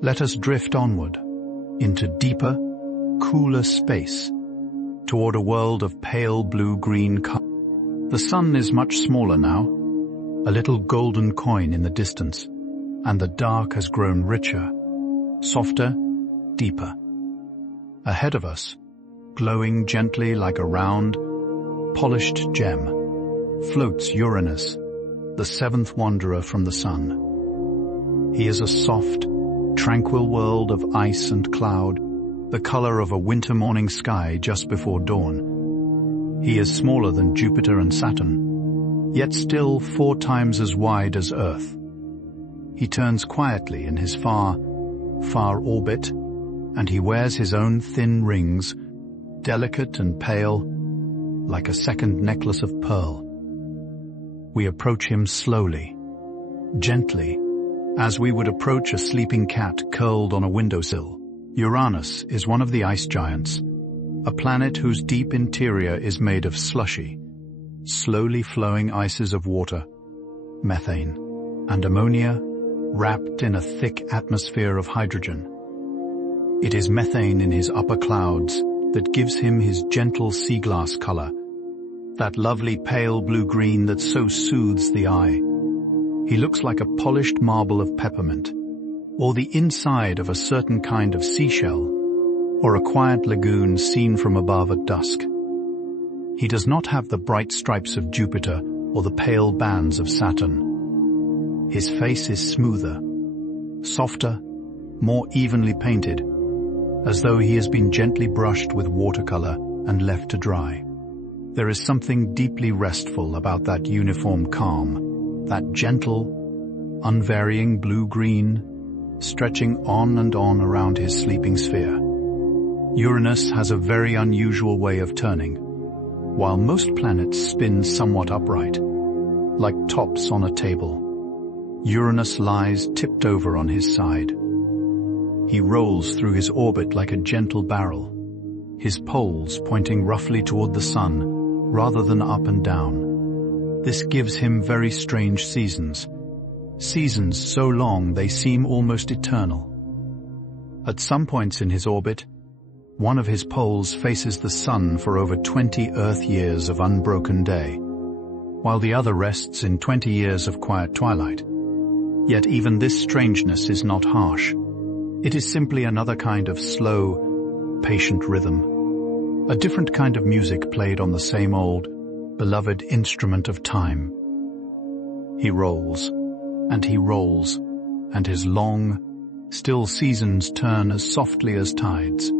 let us drift onward, into deeper, cooler space, toward a world of pale blue-green color. The sun is much smaller now, a little golden coin in the distance, and the dark has grown richer, softer, deeper. Ahead of us, glowing gently like a round, polished gem, floats Uranus, the seventh wanderer from the sun. He is a soft, tranquil world of ice and cloud, the color of a winter morning sky just before dawn. He is smaller than Jupiter and Saturn, yet still 4 times as wide as Earth. He turns quietly in his far orbit, and he wears his own thin rings, delicate and pale, like a second necklace of pearl. We approach him slowly, gently, as we would approach a sleeping cat curled on a windowsill. Uranus is one of the ice giants, a planet whose deep interior is made of slushy, slowly flowing ices of water, methane, and ammonia, wrapped in a thick atmosphere of hydrogen. It is methane in his upper clouds that gives him his gentle sea glass color, that lovely pale blue-green that so soothes the eye. He looks like a polished marble of peppermint, or the inside of a certain kind of seashell, or a quiet lagoon seen from above at dusk. He does not have the bright stripes of Jupiter or the pale bands of Saturn. His face is smoother, softer, more evenly painted, as though he has been gently brushed with watercolor and left to dry. There is something deeply restful about that uniform calm, that gentle, unvarying blue-green, stretching on and on around his sleeping sphere. Uranus has a very unusual way of turning. While most planets spin somewhat upright, like tops on a table, Uranus lies tipped over on his side. He rolls through his orbit like a gentle barrel, his poles pointing roughly toward the sun rather than up and down. This gives him very strange seasons so long they seem almost eternal. At some points in his orbit, one of his poles faces the sun for over 20 Earth years of unbroken day, while the other rests in 20 years of quiet twilight. Yet even this strangeness is not harsh. It is simply another kind of slow, patient rhythm, a different kind of music played on the same old, beloved instrument of time. He rolls, and his long, still seasons turn as softly as tides.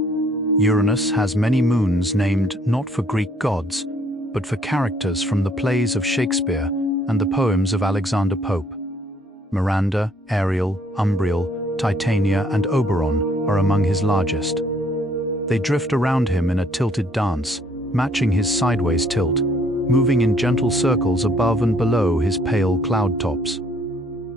Uranus has many moons named not for Greek gods, but for characters from the plays of Shakespeare and the poems of Alexander Pope. Miranda, Ariel, Umbriel, Titania, and Oberon are among his largest. They drift around him in a tilted dance, matching his sideways tilt, moving in gentle circles above and below his pale cloud tops.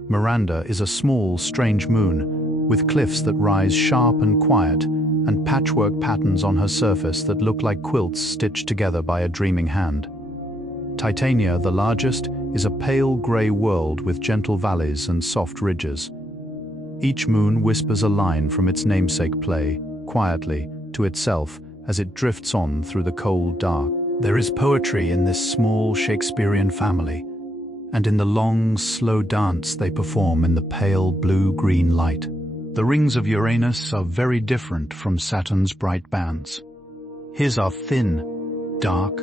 Miranda is a small, strange moon, with cliffs that rise sharp and quiet, and patchwork patterns on her surface that look like quilts stitched together by a dreaming hand. Titania, the largest, is a pale grey world with gentle valleys and soft ridges. Each moon whispers a line from its namesake play, quietly, to itself as it drifts on through the cold dark. There is poetry in this small Shakespearean family, and in the long, slow dance they perform in the pale blue-green light. The rings of Uranus are very different from Saturn's bright bands. His are thin, dark,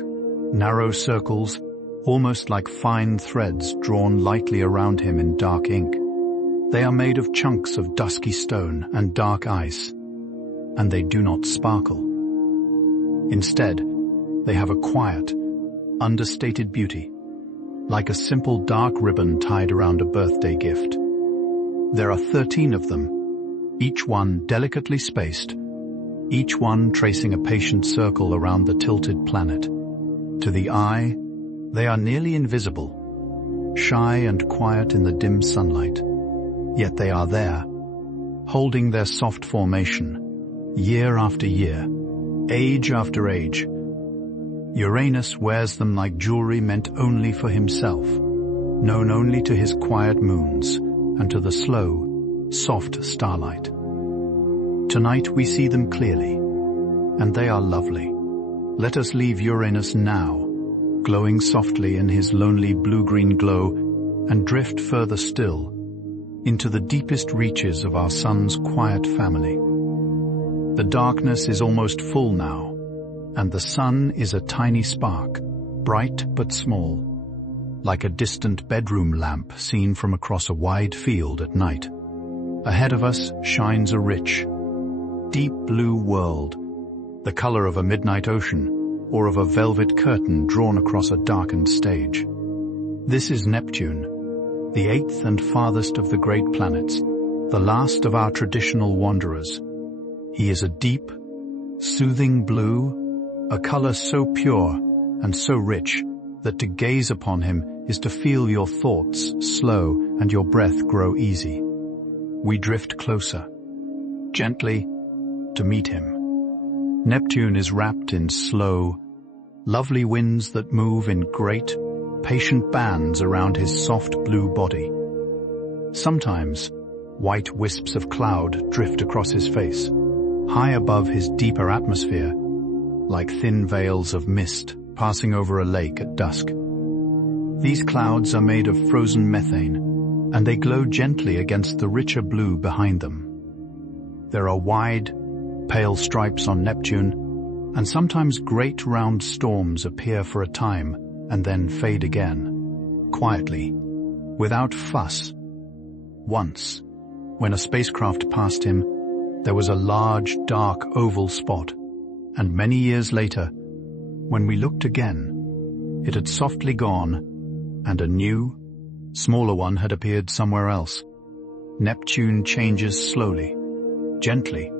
narrow circles, almost like fine threads drawn lightly around him in dark ink. They are made of chunks of dusky stone and dark ice, and they do not sparkle. Instead, they have a quiet, understated beauty, like a simple dark ribbon tied around a birthday gift. There are 13 of them, each one delicately spaced, each one tracing a patient circle around the tilted planet. To the eye, they are nearly invisible, shy and quiet in the dim sunlight. Yet they are there, holding their soft formation, year after year, age after age. Uranus wears them like jewelry meant only for himself, known only to his quiet moons and to the slow, soft starlight. Tonight we see them clearly, and they are lovely. Let us leave Uranus now, glowing softly in his lonely blue-green glow, and drift further still into the deepest reaches of our sun's quiet family. The darkness is almost full now, and the sun is a tiny spark, bright but small, like a distant bedroom lamp seen from across a wide field at night. Ahead of us shines a rich, deep blue world, the color of a midnight ocean or of a velvet curtain drawn across a darkened stage. This is Neptune, the eighth and farthest of the great planets, the last of our traditional wanderers. He is a deep, soothing blue, a color so pure and so rich that to gaze upon him is to feel your thoughts slow and your breath grow easy. We drift closer, gently, to meet him. Neptune is wrapped in slow, lovely winds that move in great, patient bands around his soft blue body. Sometimes, white wisps of cloud drift across his face, high above his deeper atmosphere, like thin veils of mist passing over a lake at dusk. These clouds are made of frozen methane, and they glow gently against the richer blue behind them. There are wide, pale stripes on Neptune, and sometimes great round storms appear for a time and then fade again, quietly, without fuss. Once, when a spacecraft passed him, there was a large, dark oval spot, and many years later, when we looked again, it had softly gone, and a new, smaller one had appeared somewhere else. Neptune changes slowly, gently,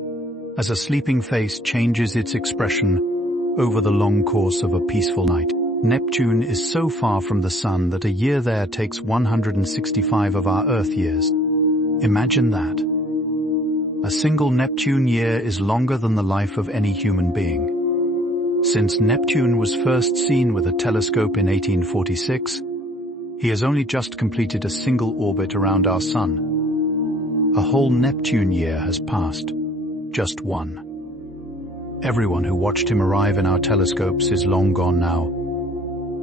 as a sleeping face changes its expression over the long course of a peaceful night. Neptune is so far from the sun that a year there takes 165 of our Earth years. Imagine that. A single Neptune year is longer than the life of any human being. Since Neptune was first seen with a telescope in 1846, he has only just completed a single orbit around our sun. A whole Neptune year has passed. Just one. Everyone who watched him arrive in our telescopes is long gone now,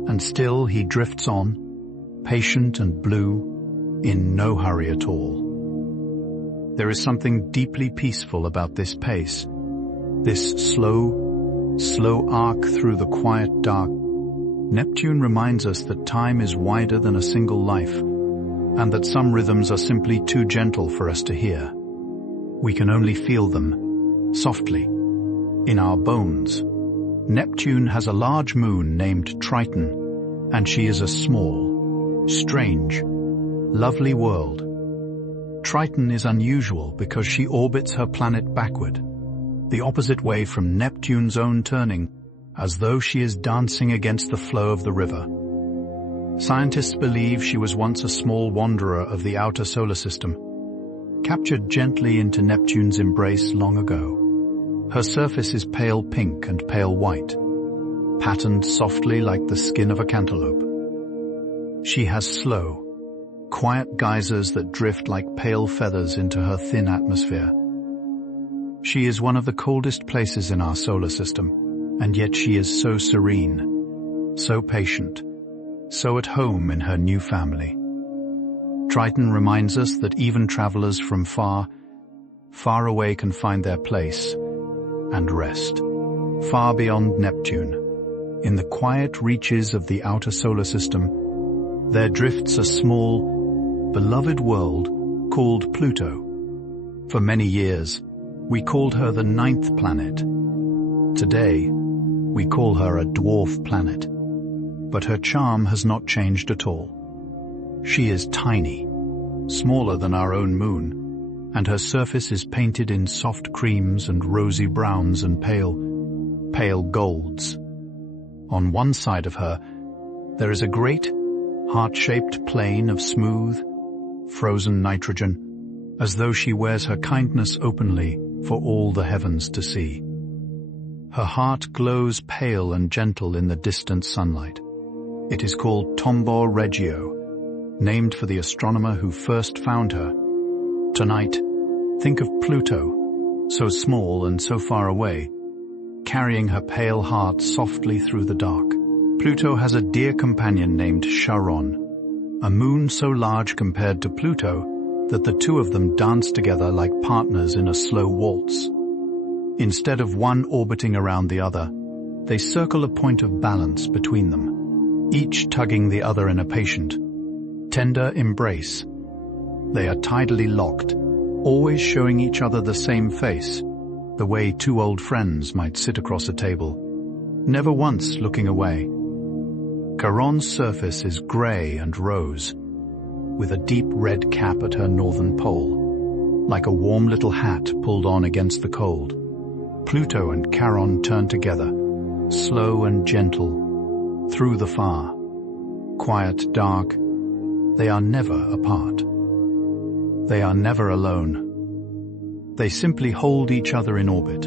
and still he drifts on, patient and blue, in no hurry at all. There is something deeply peaceful about this pace, this slow arc through the quiet dark. Neptune reminds us that time is wider than a single life, and that some rhythms are simply too gentle for us to hear. We can only feel them, softly, in our bones. Neptune has a large moon named Triton, and she is a small, strange, lovely world. Triton is unusual because she orbits her planet backward, the opposite way from Neptune's own turning, as though she is dancing against the flow of the river. Scientists believe she was once a small wanderer of the outer solar system, captured gently into Neptune's embrace long ago. Her surface is pale pink and pale white, patterned softly like the skin of a cantaloupe. She has slow, quiet geysers that drift like pale feathers into her thin atmosphere. She is one of the coldest places in our solar system, and yet she is so serene, so patient, so at home in her new family. Triton reminds us that even travelers from far away can find their place and rest, far beyond Neptune. In the quiet reaches of the outer solar system, there drifts a small, beloved world called Pluto. For many years, we called her the 9th planet. Today, we call her a dwarf planet, but her charm has not changed at all. She is tiny, smaller than our own moon, and her surface is painted in soft creams and rosy browns and pale golds. On one side of her, there is a great, heart-shaped plain of smooth, frozen nitrogen, as though she wears her kindness openly for all the heavens to see. Her heart glows pale and gentle in the distant sunlight. It is called Tombaugh Regio, named for the astronomer who first found her. Tonight, think of Pluto, so small and so far away, carrying her pale heart softly through the dark. Pluto has a dear companion named Charon, a moon so large compared to Pluto that the two of them dance together like partners in a slow waltz. Instead of one orbiting around the other, they circle a point of balance between them, each tugging the other in a patient, tender embrace. They are tidally locked, always showing each other the same face, the way two old friends might sit across a table, never once looking away. Charon's surface is grey and rose, with a deep red cap at her northern pole, like a warm little hat pulled on against the cold. Pluto and Charon turn together, slow and gentle, through the far. Quiet, dark, they are never apart. They are never alone. They simply hold each other in orbit,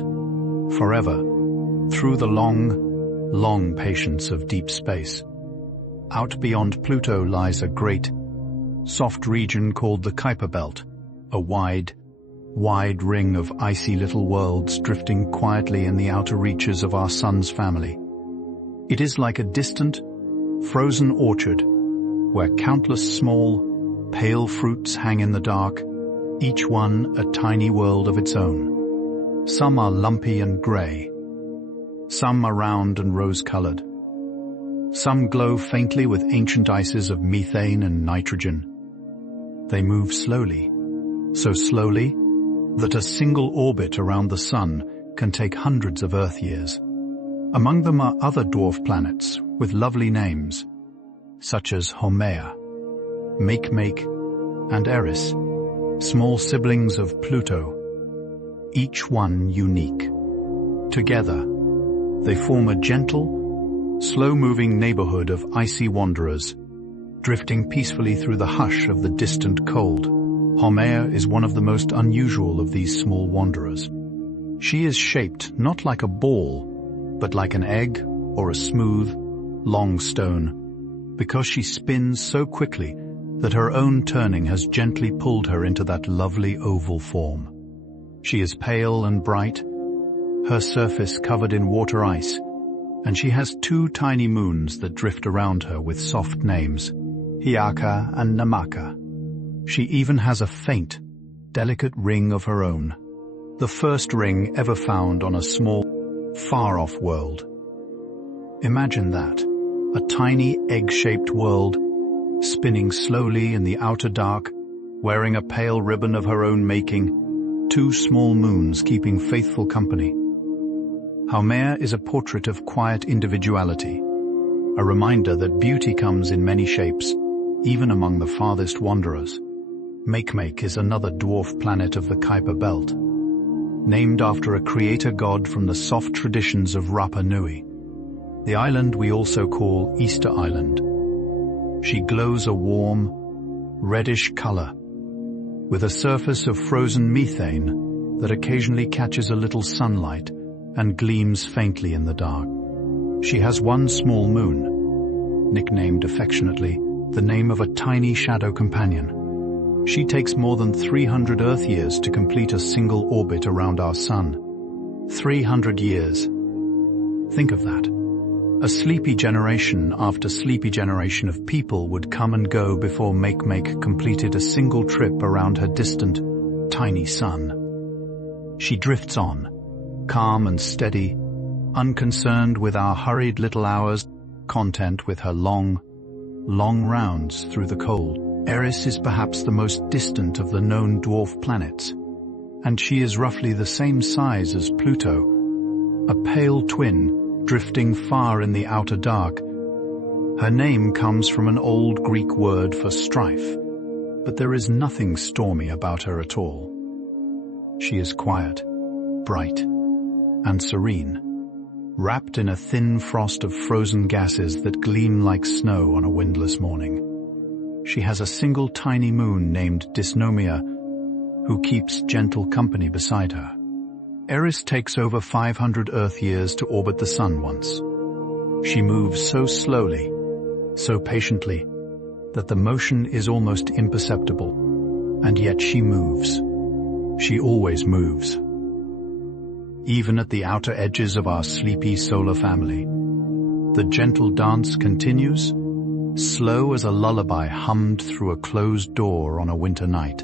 forever, through the long, long patience of deep space. Out beyond Pluto lies a great, soft region called the Kuiper Belt, a wide ring of icy little worlds drifting quietly in the outer reaches of our sun's family. It is like a distant, frozen orchard where countless small, pale fruits hang in the dark, each one a tiny world of its own. Some are lumpy and grey. Some are round and rose-colored. Some glow faintly with ancient ices of methane and nitrogen. They move slowly, so slowly that a single orbit around the sun can take hundreds of Earth years. Among them are other dwarf planets with lovely names, such as Haumea, Makemake, and Eris, small siblings of Pluto, each one unique. Together, they form a gentle, slow-moving neighborhood of icy wanderers, drifting peacefully through the hush of the distant cold. Haumea is one of the most unusual of these small wanderers. She is shaped not like a ball, but like an egg or a smooth, long stone, because she spins so quickly that her own turning has gently pulled her into that lovely oval form. She is pale and bright, her surface covered in water ice, and she has two tiny moons that drift around her with soft names, Hiaka and Namaka. She even has a faint, delicate ring of her own, the first ring ever found on a small, far-off world. Imagine that, a tiny egg-shaped world, spinning slowly in the outer dark, wearing a pale ribbon of her own making, two small moons keeping faithful company. Haumea is a portrait of quiet individuality, a reminder that beauty comes in many shapes, even among the farthest wanderers. Makemake is another dwarf planet of the Kuiper Belt, named after a creator god from the soft traditions of Rapa Nui, the island we also call Easter Island. She glows a warm, reddish color, with a surface of frozen methane that occasionally catches a little sunlight and gleams faintly in the dark. She has one small moon, nicknamed affectionately the name of a tiny shadow companion. She takes more than 300 Earth years to complete a single orbit around our sun. 300 years. Think of that. A sleepy generation after sleepy generation of people would come and go before Makemake completed a single trip around her distant, tiny sun. She drifts on, calm and steady, unconcerned with our hurried little hours, content with her long rounds through the cold. Eris is perhaps the most distant of the known dwarf planets, and she is roughly the same size as Pluto, a pale twin drifting far in the outer dark. Her name comes from an old Greek word for strife, but there is nothing stormy about her at all. She is quiet, bright, and serene, wrapped in a thin frost of frozen gases that gleam like snow on a windless morning. She has a single tiny moon named Dysnomia, who keeps gentle company beside her. Eris takes over 500 Earth years to orbit the Sun once. She moves so slowly, so patiently, that the motion is almost imperceptible. And yet she moves. She always moves. Even at the outer edges of our sleepy solar family, the gentle dance continues, slow as a lullaby hummed through a closed door on a winter night.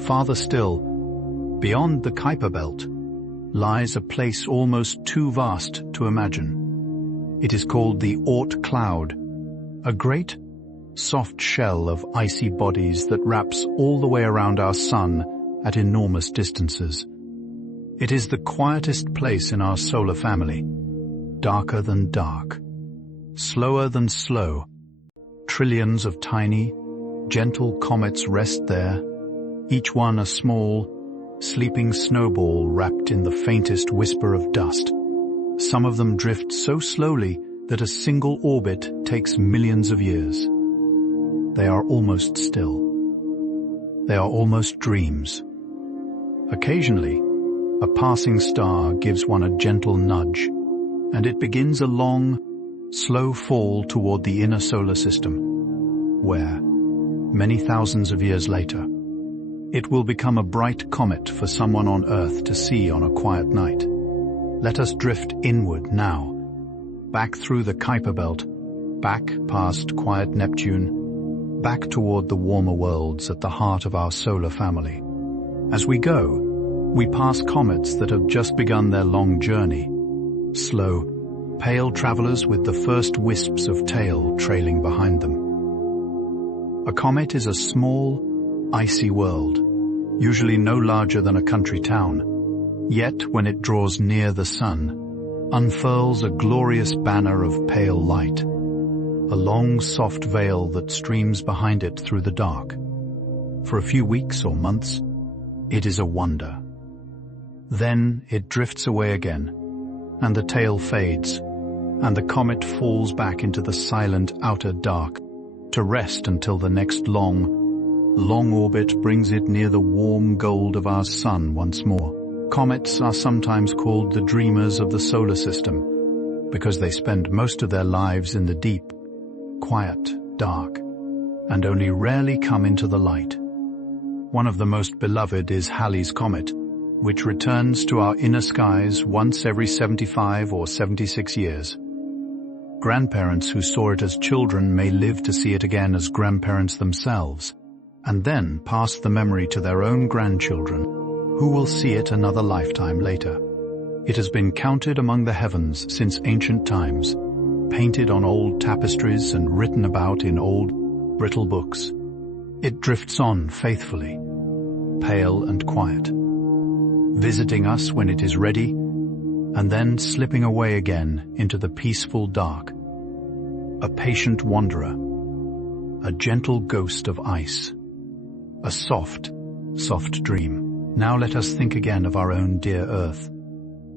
Farther still, beyond the Kuiper belt, lies a place almost too vast to imagine. It is called the Oort cloud, a great, soft shell of icy bodies that wraps all the way around our sun at enormous distances. It is the quietest place in our solar family, darker than dark, slower than slow. Trillions of tiny, gentle comets rest there, each one a small, sleeping snowball wrapped in the faintest whisper of dust. Some of them drift so slowly that a single orbit takes millions of years. They are almost still. They are almost dreams. Occasionally, a passing star gives one a gentle nudge, and it begins a long, slow fall toward the inner solar system, where, many thousands of years later, it will become a bright comet for someone on Earth to see on a quiet night. Let us drift inward now, back through the Kuiper belt, back past quiet Neptune, back toward the warmer worlds at the heart of our solar family. As we go, we pass comets that have just begun their long journey, slow, pale travelers with the first wisps of tail trailing behind them. A comet is a small, icy world, usually no larger than a country town, yet when it draws near the sun, unfurls a glorious banner of pale light, a long soft veil that streams behind it through the dark. For a few weeks or months, it is a wonder. Then it drifts away again, and the tail fades, and the comet falls back into the silent outer dark to rest until the next long orbit brings it near the warm gold of our sun once more. Comets are sometimes called the dreamers of the solar system because they spend most of their lives in the deep, quiet, dark, and only rarely come into the light. One of the most beloved is Halley's Comet, which returns to our inner skies once every 75 or 76 years. Grandparents who saw it as children may live to see it again as grandparents themselves, and then pass the memory to their own grandchildren, who will see it another lifetime later. It has been counted among the heavens since ancient times, painted on old tapestries and written about in old, brittle books. It drifts on faithfully, pale and quiet, visiting us when it is ready, and then slipping away again into the peaceful dark. A patient wanderer, a gentle ghost of ice, a soft, soft dream. Now let us think again of our own dear Earth,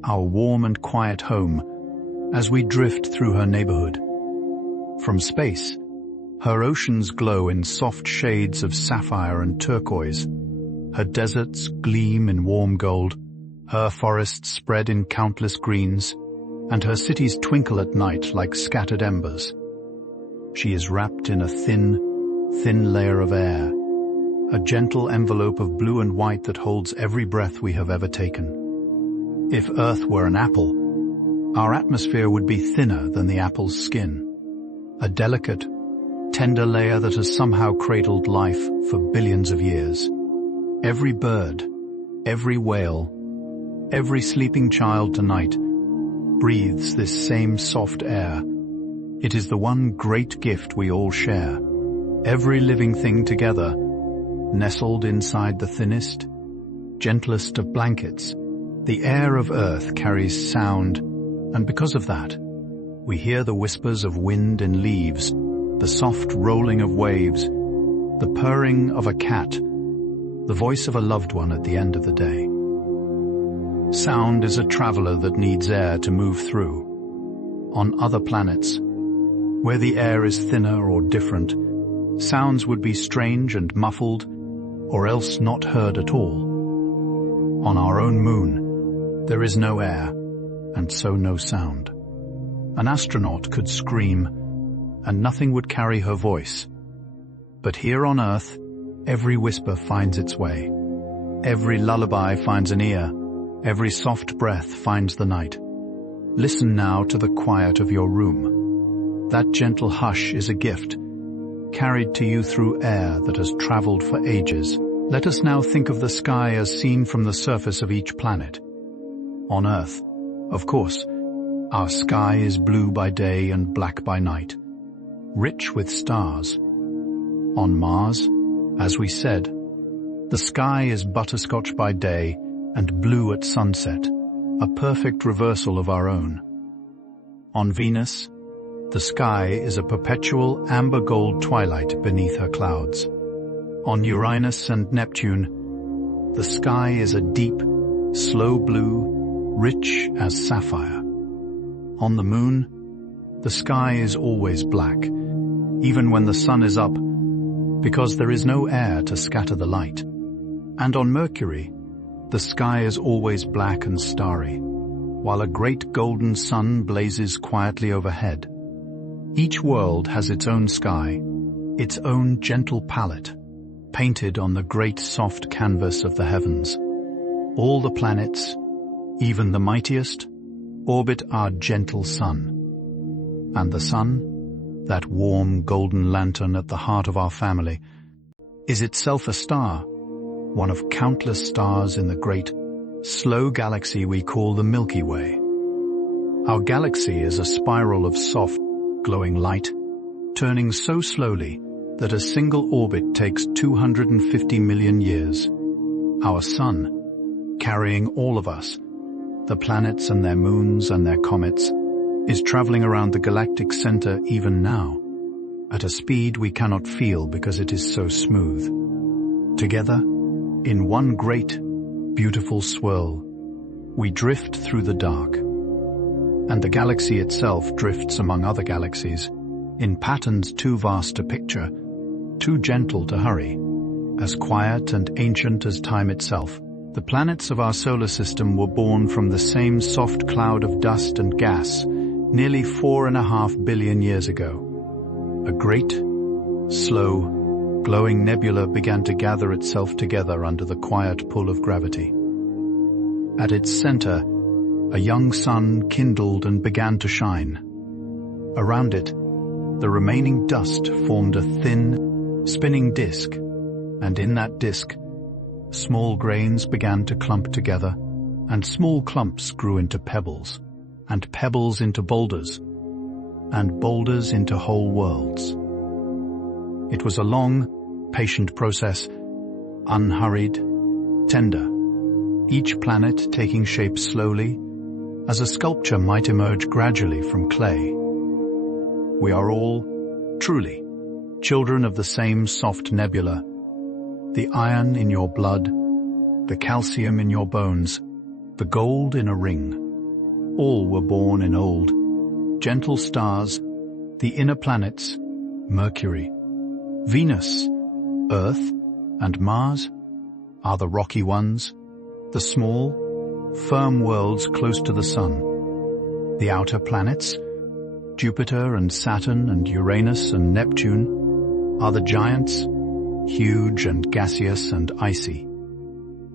our warm and quiet home, as we drift through her neighborhood. From space, her oceans glow in soft shades of sapphire and turquoise. Her deserts gleam in warm gold, her forests spread in countless greens, and her cities twinkle at night like scattered embers. She is wrapped in a thin layer of air, a gentle envelope of blue and white that holds every breath we have ever taken. If Earth were an apple, our atmosphere would be thinner than the apple's skin, a delicate, tender layer that has somehow cradled life for billions of years. Every bird, every whale, every sleeping child tonight breathes this same soft air. It is the one great gift we all share. Every living thing together, nestled inside the thinnest, gentlest of blankets. The air of Earth carries sound, and because of that, we hear the whispers of wind in leaves, the soft rolling of waves, the purring of a cat, the voice of a loved one at the end of the day. Sound is a traveler that needs air to move through. On other planets, where the air is thinner or different, sounds would be strange and muffled, or else not heard at all. On our own moon, There is no air, and so no sound. An astronaut could scream, and nothing would carry her voice. But here on Earth, every whisper finds its way. Every lullaby finds an ear. Every soft breath finds the night. Listen now to the quiet of your room. That gentle hush is a gift, carried to you through air that has traveled for ages. Let us now think of the sky as seen from the surface of each planet. On Earth, of course, our sky is blue by day and black by night, rich with stars. On Mars, as we said, the sky is butterscotch by day and blue at sunset, a perfect reversal of our own. On Venus, the sky is a perpetual amber-gold twilight beneath her clouds. On Uranus and Neptune, the sky is a deep, slow blue, rich as sapphire. On the Moon, the sky is always black, even when the sun is up, because there is no air to scatter the light. And on Mercury, the sky is always black and starry, while a great golden sun blazes quietly overhead. Each world has its own sky, its own gentle palette, painted on the great soft canvas of the heavens. All the planets, even the mightiest, orbit our gentle sun. And the sun, that warm golden lantern at the heart of our family, is itself a star, one of countless stars in the great, slow galaxy we call the Milky Way. Our galaxy is a spiral of soft, glowing light, turning so slowly that a single orbit takes 250 million years. Our sun, carrying all of us, the planets and their moons and their comets, is traveling around the galactic center even now, at a speed we cannot feel because it is so smooth. Together, in one great, beautiful swirl, we drift through the dark. And the galaxy itself drifts among other galaxies, in patterns too vast to picture, too gentle to hurry, as quiet and ancient as time itself. The planets of our solar system were born from the same soft cloud of dust and gas nearly 4.5 billion years ago. A great, slow, glowing nebula began to gather itself together under the quiet pull of gravity. At its center, a young sun kindled and began to shine. Around it, the remaining dust formed a thin, spinning disk, and in that disk, small grains began to clump together, and small clumps grew into pebbles, and pebbles into boulders, and boulders into whole worlds. It was a long, patient process, unhurried, tender, each planet taking shape slowly, as a sculpture might emerge gradually from clay. We are all, truly, children of the same soft nebula. The iron in your blood, the calcium in your bones, the gold in a ring. All were born in old, gentle stars, the inner planets, Mercury, Venus, Earth, and Mars are the rocky ones, the small, firm worlds close to the sun. The outer planets, Jupiter and Saturn and Uranus and Neptune, are the giants, huge and gaseous and icy.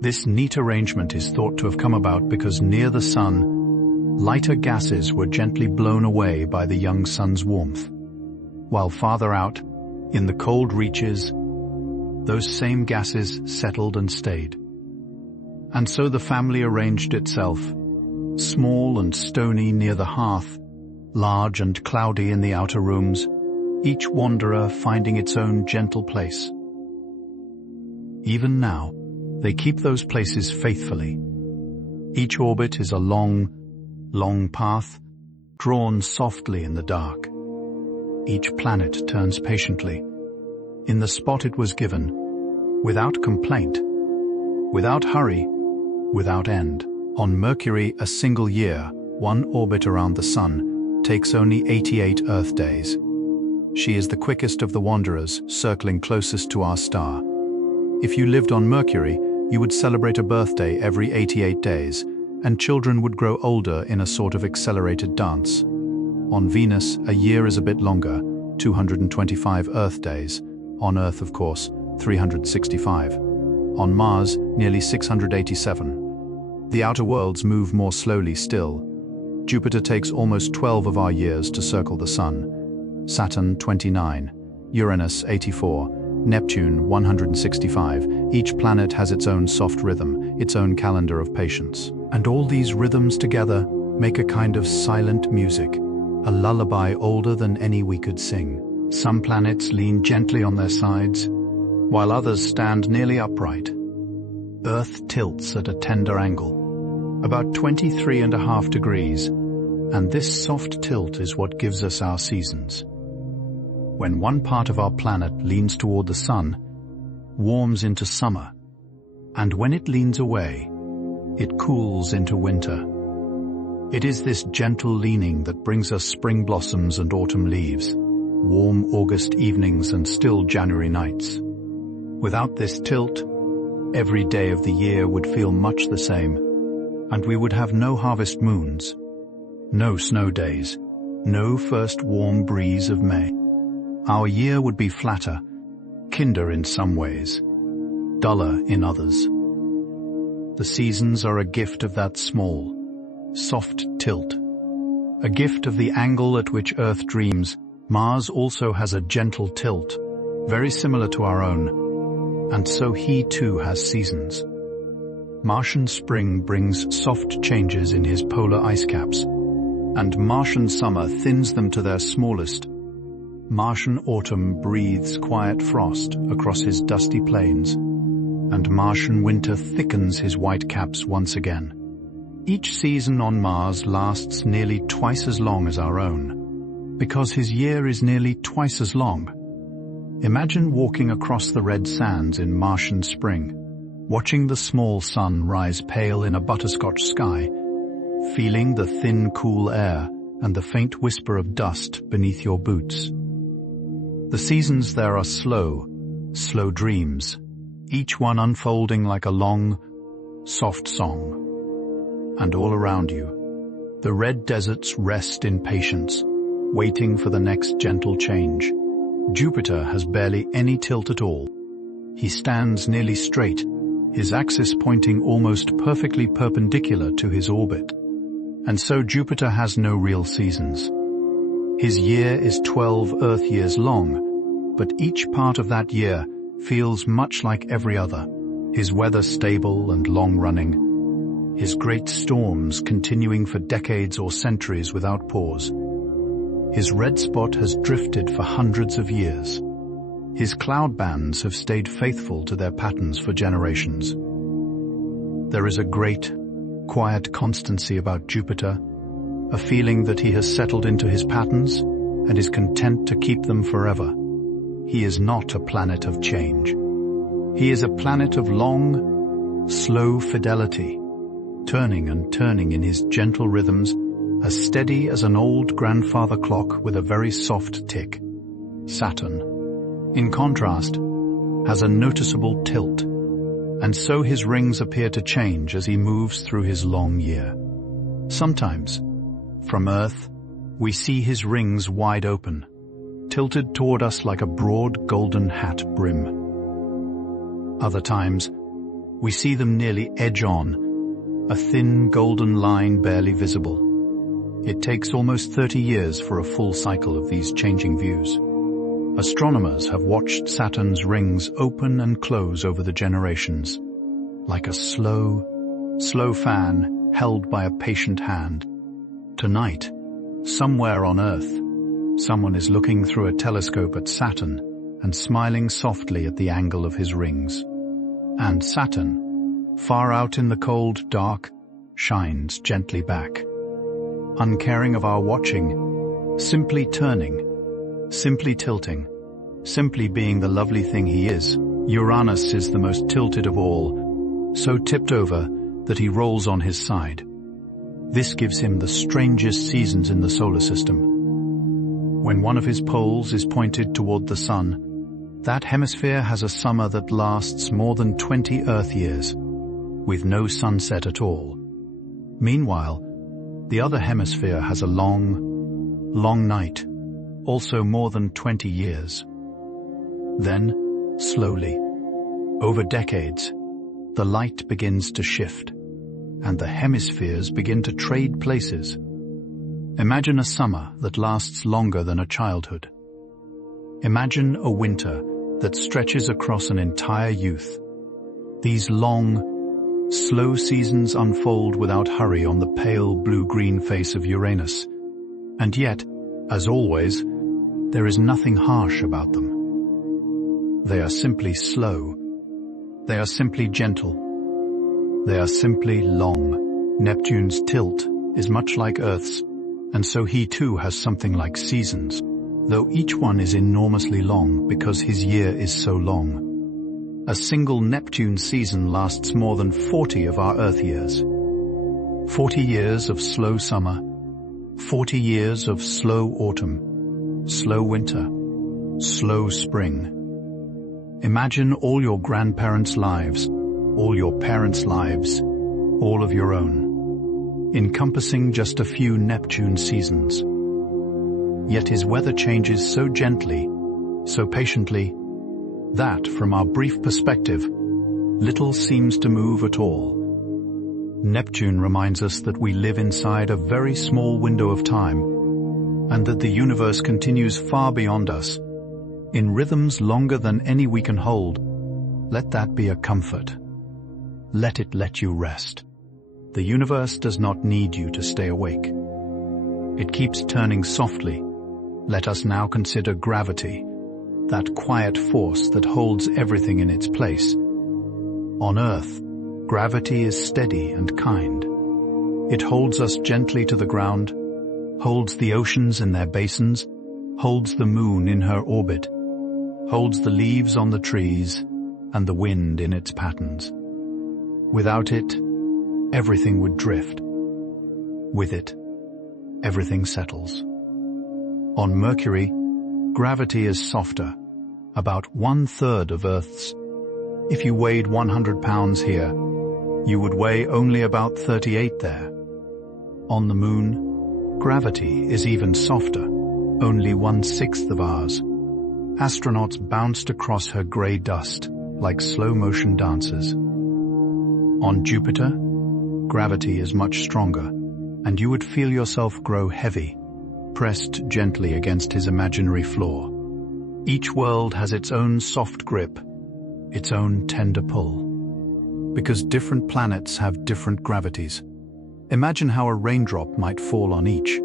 This neat arrangement is thought to have come about because near the sun, lighter gases were gently blown away by the young sun's warmth, while farther out, in the cold reaches, those same gases settled and stayed. And so the family arranged itself, small and stony near the hearth, large and cloudy in the outer rooms, each wanderer finding its own gentle place. Even now, they keep those places faithfully. Each orbit is a long, long path, drawn softly in the dark. Each planet turns patiently, in the spot it was given, without complaint, without hurry, without end. On Mercury, a single year, one orbit around the Sun, takes only 88 Earth days. She is the quickest of the wanderers, circling closest to our star. If you lived on Mercury, you would celebrate a birthday every 88 days, and children would grow older in a sort of accelerated dance. On Venus, a year is a bit longer, 225 Earth days. On Earth, of course, 365. On Mars, nearly 687. The outer worlds move more slowly still. Jupiter takes almost 12 of our years to circle the Sun. Saturn, 29. Uranus, 84. Neptune, 165. Each planet has its own soft rhythm, its own calendar of patience. And all these rhythms together make a kind of silent music, a lullaby older than any we could sing. Some planets lean gently on their sides, while others stand nearly upright. Earth tilts at a tender angle, about 23.5 degrees, and this soft tilt is what gives us our seasons. When one part of our planet leans toward the Sun, warms into summer, and when it leans away, it cools into winter. It is this gentle leaning that brings us spring blossoms and autumn leaves, warm August evenings and still January nights. Without this tilt, every day of the year would feel much the same, and we would have no harvest moons, no snow days, no first warm breeze of May. Our year would be flatter, kinder in some ways, duller in others. The seasons are a gift of that small, soft tilt, a gift of the angle at which Earth dreams. Mars also has a gentle tilt, very similar to our own, and so he too has seasons. Martian spring brings soft changes in his polar ice caps, and Martian summer thins them to their smallest. Martian autumn breathes quiet frost across his dusty plains, and Martian winter thickens his white caps once again. Each season on Mars lasts nearly twice as long as our own, because his year is nearly twice as long. Imagine walking across the red sands in Martian spring, watching the small sun rise pale in a butterscotch sky, feeling the thin, cool air and the faint whisper of dust beneath your boots. The seasons there are slow, slow dreams, each one unfolding like a long, soft song. And all around you, the red deserts rest in patience, waiting for the next gentle change. Jupiter has barely any tilt at all. He stands nearly straight, his axis pointing almost perfectly perpendicular to his orbit. And so Jupiter has no real seasons. His year is 12 Earth years long, but each part of that year feels much like every other. His weather stable and long-running, his great storms continuing for decades or centuries without pause. His red spot has drifted for hundreds of years. His cloud bands have stayed faithful to their patterns for generations. There is a great, quiet constancy about Jupiter, a feeling that he has settled into his patterns and is content to keep them forever. He is not a planet of change. He is a planet of long, slow fidelity, turning and turning in his gentle rhythms, as steady as an old grandfather clock with a very soft tick. Saturn, in contrast, has a noticeable tilt, and so his rings appear to change as he moves through his long year. Sometimes, from Earth, we see his rings wide open, tilted toward us like a broad golden hat brim. Other times, we see them nearly edge on, a thin golden line barely visible. It takes almost 30 years for a full cycle of these changing views. Astronomers have watched Saturn's rings open and close over the generations, like a slow, slow fan held by a patient hand. Tonight, somewhere on Earth, someone is looking through a telescope at Saturn and smiling softly at the angle of his rings. And Saturn, far out in the cold dark, shines gently back, uncaring of our watching, simply turning, simply tilting, simply being the lovely thing he is. Uranus is the most tilted of all, so tipped over that he rolls on his side. This gives him the strangest seasons in the solar system. When one of his poles is pointed toward the sun, that hemisphere has a summer that lasts more than 20 Earth years, with no sunset at all. Meanwhile, the other hemisphere has a long, long night, also more than 20 years. Then, slowly, over decades, the light begins to shift, and the hemispheres begin to trade places. Imagine a summer that lasts longer than a childhood. Imagine a winter that stretches across an entire youth. These long, slow seasons unfold without hurry on the pale blue-green face of Uranus. And yet, as always, there is nothing harsh about them. They are simply slow. They are simply gentle. They are simply long. Neptune's tilt is much like Earth's, and so he too has something like seasons, though each one is enormously long because his year is so long. A single Neptune season lasts more than 40 of our Earth years. 40 years of slow summer, 40 years of slow autumn, slow winter, slow spring. Imagine all your grandparents' lives, all your parents' lives, all of your own, encompassing just a few Neptune seasons. Yet his weather changes so gently, so patiently, that, from our brief perspective, little seems to move at all. Neptune reminds us that we live inside a very small window of time, and that the universe continues far beyond us, in rhythms longer than any we can hold. Let that be a comfort. Let it let you rest. The universe does not need you to stay awake. It keeps turning softly. Let us now consider gravity, that quiet force that holds everything in its place. On Earth, gravity is steady and kind. It holds us gently to the ground, holds the oceans in their basins, holds the moon in her orbit, holds the leaves on the trees and the wind in its patterns. Without it, everything would drift. With it, everything settles. On Mercury, gravity is softer, about 1/3 of Earth's. If you weighed 100 pounds here, you would weigh only about 38 there. On the Moon, gravity is even softer, only 1/6 of ours. Astronauts bounced across her grey dust like slow-motion dancers. On Jupiter, gravity is much stronger, and you would feel yourself grow heavy, pressed gently against his imaginary floor. Each world has its own soft grip, its own tender pull. Because different planets have different gravities. Imagine how a raindrop might fall on each.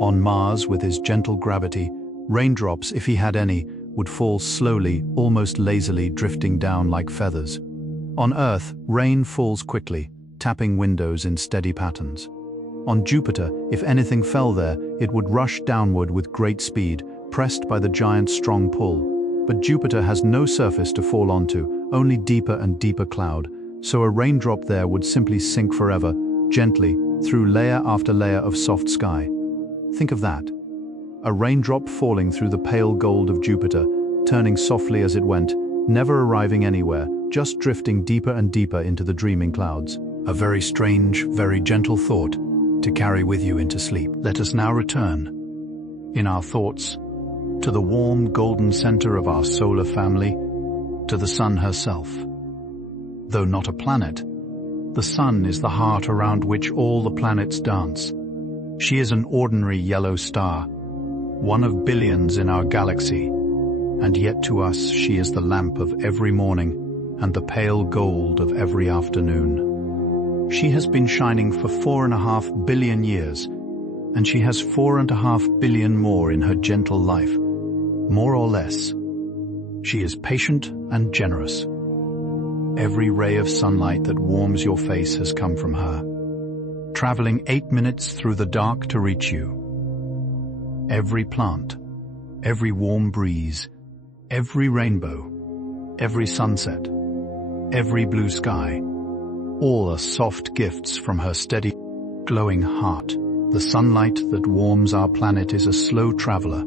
On Mars, with his gentle gravity, raindrops, if he had any, would fall slowly, almost lazily, drifting down like feathers. On Earth, rain falls quickly, tapping windows in steady patterns. On Jupiter, if anything fell there, it would rush downward with great speed, pressed by the giant's strong pull. But Jupiter has no surface to fall onto, only deeper and deeper cloud, so a raindrop there would simply sink forever, gently, through layer after layer of soft sky. Think of that. A raindrop falling through the pale gold of Jupiter, turning softly as it went, never arriving anywhere, just drifting deeper and deeper into the dreaming clouds. A very strange, very gentle thought to carry with you into sleep. Let us now return, in our thoughts, to the warm golden center of our solar family, to the Sun herself. Though not a planet, the Sun is the heart around which all the planets dance. She is an ordinary yellow star, one of billions in our galaxy, and yet to us she is the lamp of every morning and the pale gold of every afternoon. She has been shining for 4.5 billion years, and she has 4.5 billion more in her gentle life, more or less. She is patient and generous. Every ray of sunlight that warms your face has come from her, traveling 8 minutes through the dark to reach you. Every plant, every warm breeze, every rainbow, every sunset, every blue sky, all are soft gifts from her steady, glowing heart. The sunlight that warms our planet is a slow traveler,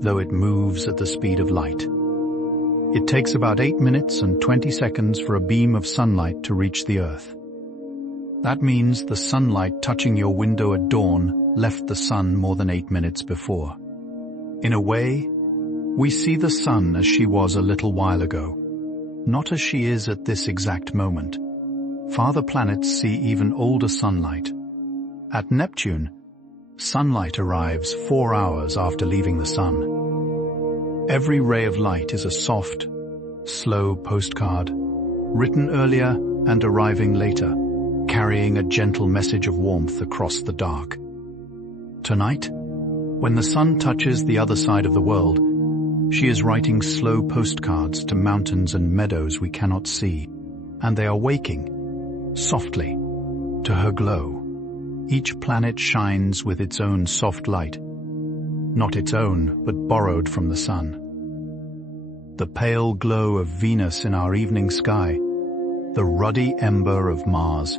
though it moves at the speed of light. It takes about 8 minutes and 20 seconds for a beam of sunlight to reach the Earth. That means the sunlight touching your window at dawn left the sun more than 8 minutes before. In a way, we see the sun as she was a little while ago, not as she is at this exact moment. Farther planets see even older sunlight. At Neptune, sunlight arrives 4 hours after leaving the sun. Every ray of light is a soft, slow postcard, written earlier and arriving later, carrying a gentle message of warmth across the dark. Tonight, when the sun touches the other side of the world, she is writing slow postcards to mountains and meadows we cannot see, and they are waking, softly, to her glow. Each planet shines with its own soft light, not its own, but borrowed from the sun. The pale glow of Venus in our evening sky, the ruddy ember of Mars,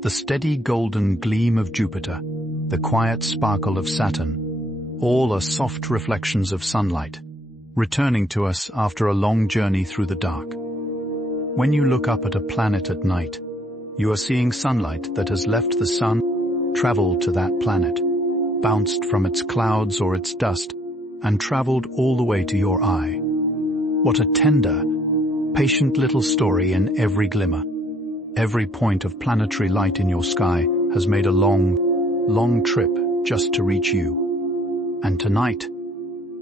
the steady golden gleam of Jupiter, the quiet sparkle of Saturn, all are soft reflections of sunlight, returning to us after a long journey through the dark. When you look up at a planet at night, you are seeing sunlight that has left the sun, traveled to that planet, bounced from its clouds or its dust, and traveled all the way to your eye. What a tender, patient little story in every glimmer. Every point of planetary light in your sky has made a long trip just to reach you. And tonight,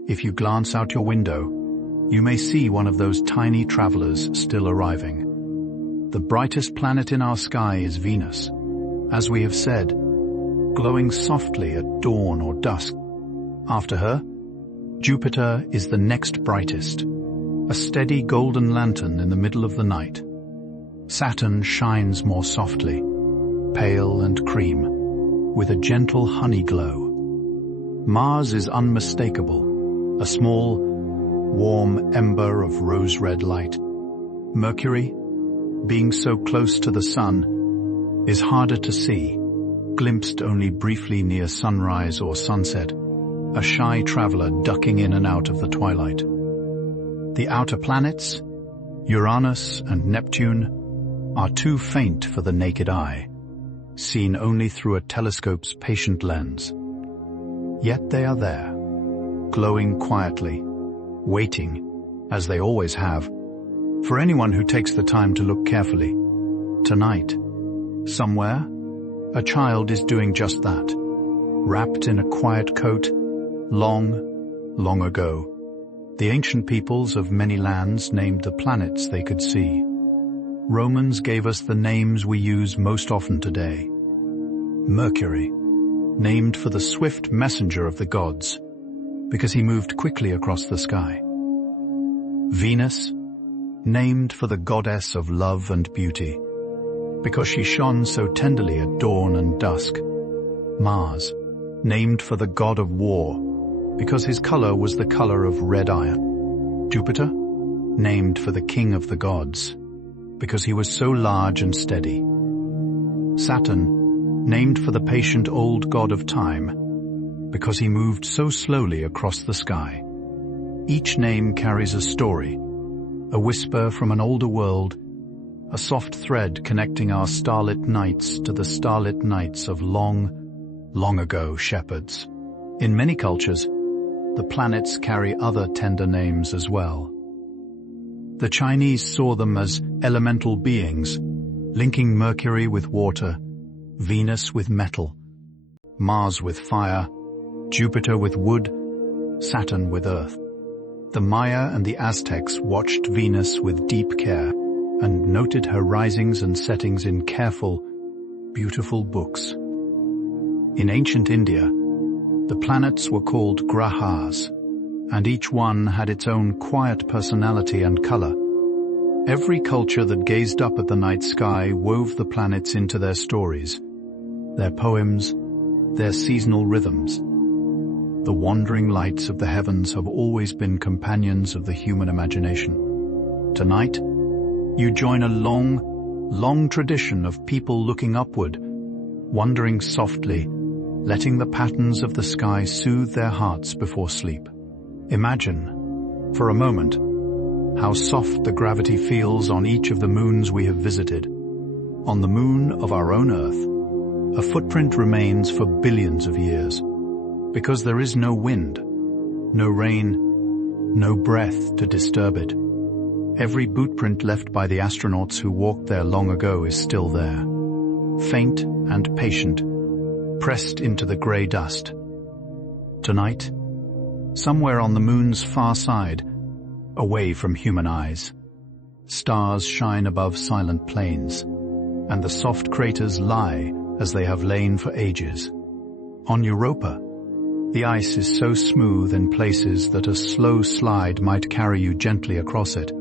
if you glance out your window, you may see one of those tiny travelers still arriving. The brightest planet in our sky is Venus, as we have said, glowing softly at dawn or dusk. After her, Jupiter is the next brightest, a steady golden lantern in the middle of the night. Saturn shines more softly, pale and cream, with a gentle honey glow. Mars is unmistakable, a small, warm ember of rose-red light. Mercury, being so close to the sun, is harder to see, glimpsed only briefly near sunrise or sunset, a shy traveler ducking in and out of the twilight. The outer planets, Uranus and Neptune, are too faint for the naked eye, seen only through a telescope's patient lens. Yet they are there, glowing quietly, waiting, as they always have, for anyone who takes the time to look carefully. Tonight, somewhere, a child is doing just that, wrapped in a quiet coat, long ago. The ancient peoples of many lands named the planets they could see. Romans gave us the names we use most often today. Mercury, named for the swift messenger of the gods, because he moved quickly across the sky. Venus, named for the goddess of love and beauty, because she shone so tenderly at dawn and dusk. Mars, named for the god of war, because his color was the color of red iron. Jupiter, named for the king of the gods, because he was so large and steady. Saturn, named for the patient old god of time, because he moved so slowly across the sky. Each name carries a story, a whisper from an older world, a soft thread connecting our starlit nights to the starlit nights of long ago shepherds. In many cultures, the planets carry other tender names as well. The Chinese saw them as elemental beings, linking Mercury with water, Venus with metal, Mars with fire, Jupiter with wood, Saturn with earth. The Maya and the Aztecs watched Venus with deep care and noted her risings and settings in careful, beautiful books. In ancient India, the planets were called grahas, and each one had its own quiet personality and color. Every culture that gazed up at the night sky wove the planets into their stories, their poems, their seasonal rhythms. The wandering lights of the heavens have always been companions of the human imagination. Tonight, you join a long tradition of people looking upward, wondering softly, letting the patterns of the sky soothe their hearts before sleep. Imagine, for a moment, how soft the gravity feels on each of the moons we have visited. On the moon of our own Earth, a footprint remains for billions of years, because there is no wind, no rain, no breath to disturb it. Every bootprint left by the astronauts who walked there long ago is still there, faint and patient, pressed into the grey dust. Tonight, somewhere on the moon's far side, away from human eyes, stars shine above silent plains, and the soft craters lie as they have lain for ages. On Europa, the ice is so smooth in places that a slow slide might carry you gently across it,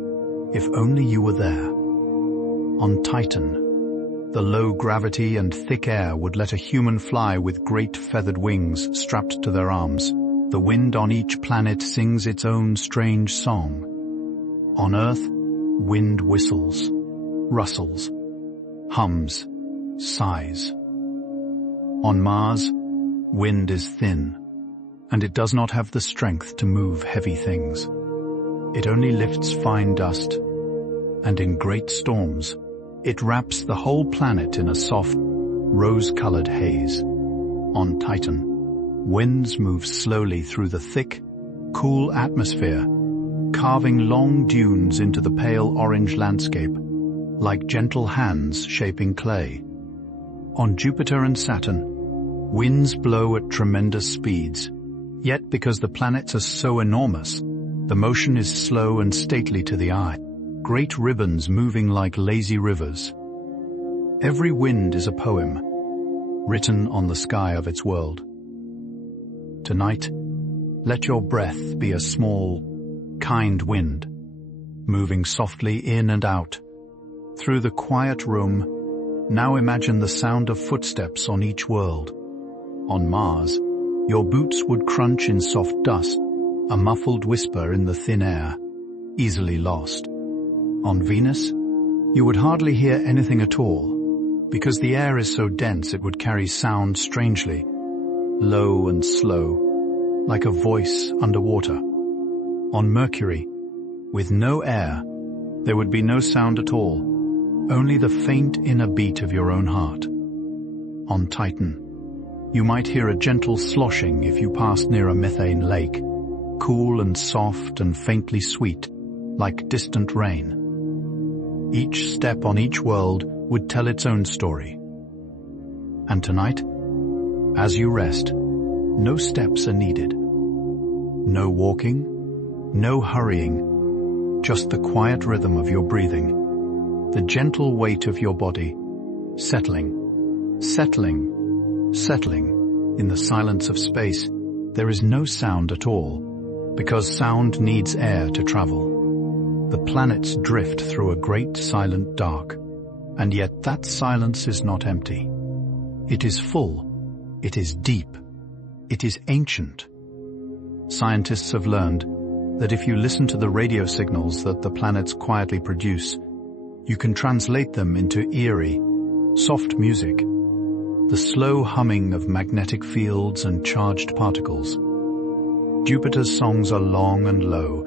if only you were there. On Titan, the low gravity and thick air would let a human fly with great feathered wings strapped to their arms. The wind on each planet sings its own strange song. On Earth, wind whistles, rustles, hums, sighs. On Mars, wind is thin, and it does not have the strength to move heavy things. It only lifts fine dust, and in great storms, it wraps the whole planet in a soft, rose-colored haze. On Titan, winds move slowly through the thick, cool atmosphere, carving long dunes into the pale orange landscape, like gentle hands shaping clay. On Jupiter and Saturn, winds blow at tremendous speeds, yet because the planets are so enormous, the motion is slow and stately to the eye, great ribbons moving like lazy rivers. Every wind is a poem, written on the sky of its world. Tonight, let your breath be a small, kind wind, moving softly in and out. Through the quiet room, now imagine the sound of footsteps on each world. On Mars, your boots would crunch in soft dust, a muffled whisper in the thin air, easily lost. On Venus, you would hardly hear anything at all, because the air is so dense it would carry sound strangely, low and slow, like a voice underwater. On Mercury, with no air, there would be no sound at all, only the faint inner beat of your own heart. On Titan, you might hear a gentle sloshing if you passed near a methane lake, cool and soft and faintly sweet, like distant rain. Each step on each world would tell its own story. And tonight, as you rest, no steps are needed. No walking, no hurrying, just the quiet rhythm of your breathing, the gentle weight of your body, settling, settling, settling. In the silence of space, there is no sound at all, because sound needs air to travel. The planets drift through a great silent dark, and yet that silence is not empty. It is full, it is deep, it is ancient. Scientists have learned that if you listen to the radio signals that the planets quietly produce, you can translate them into eerie, soft music, the slow humming of magnetic fields and charged particles. Jupiter's songs are long and low,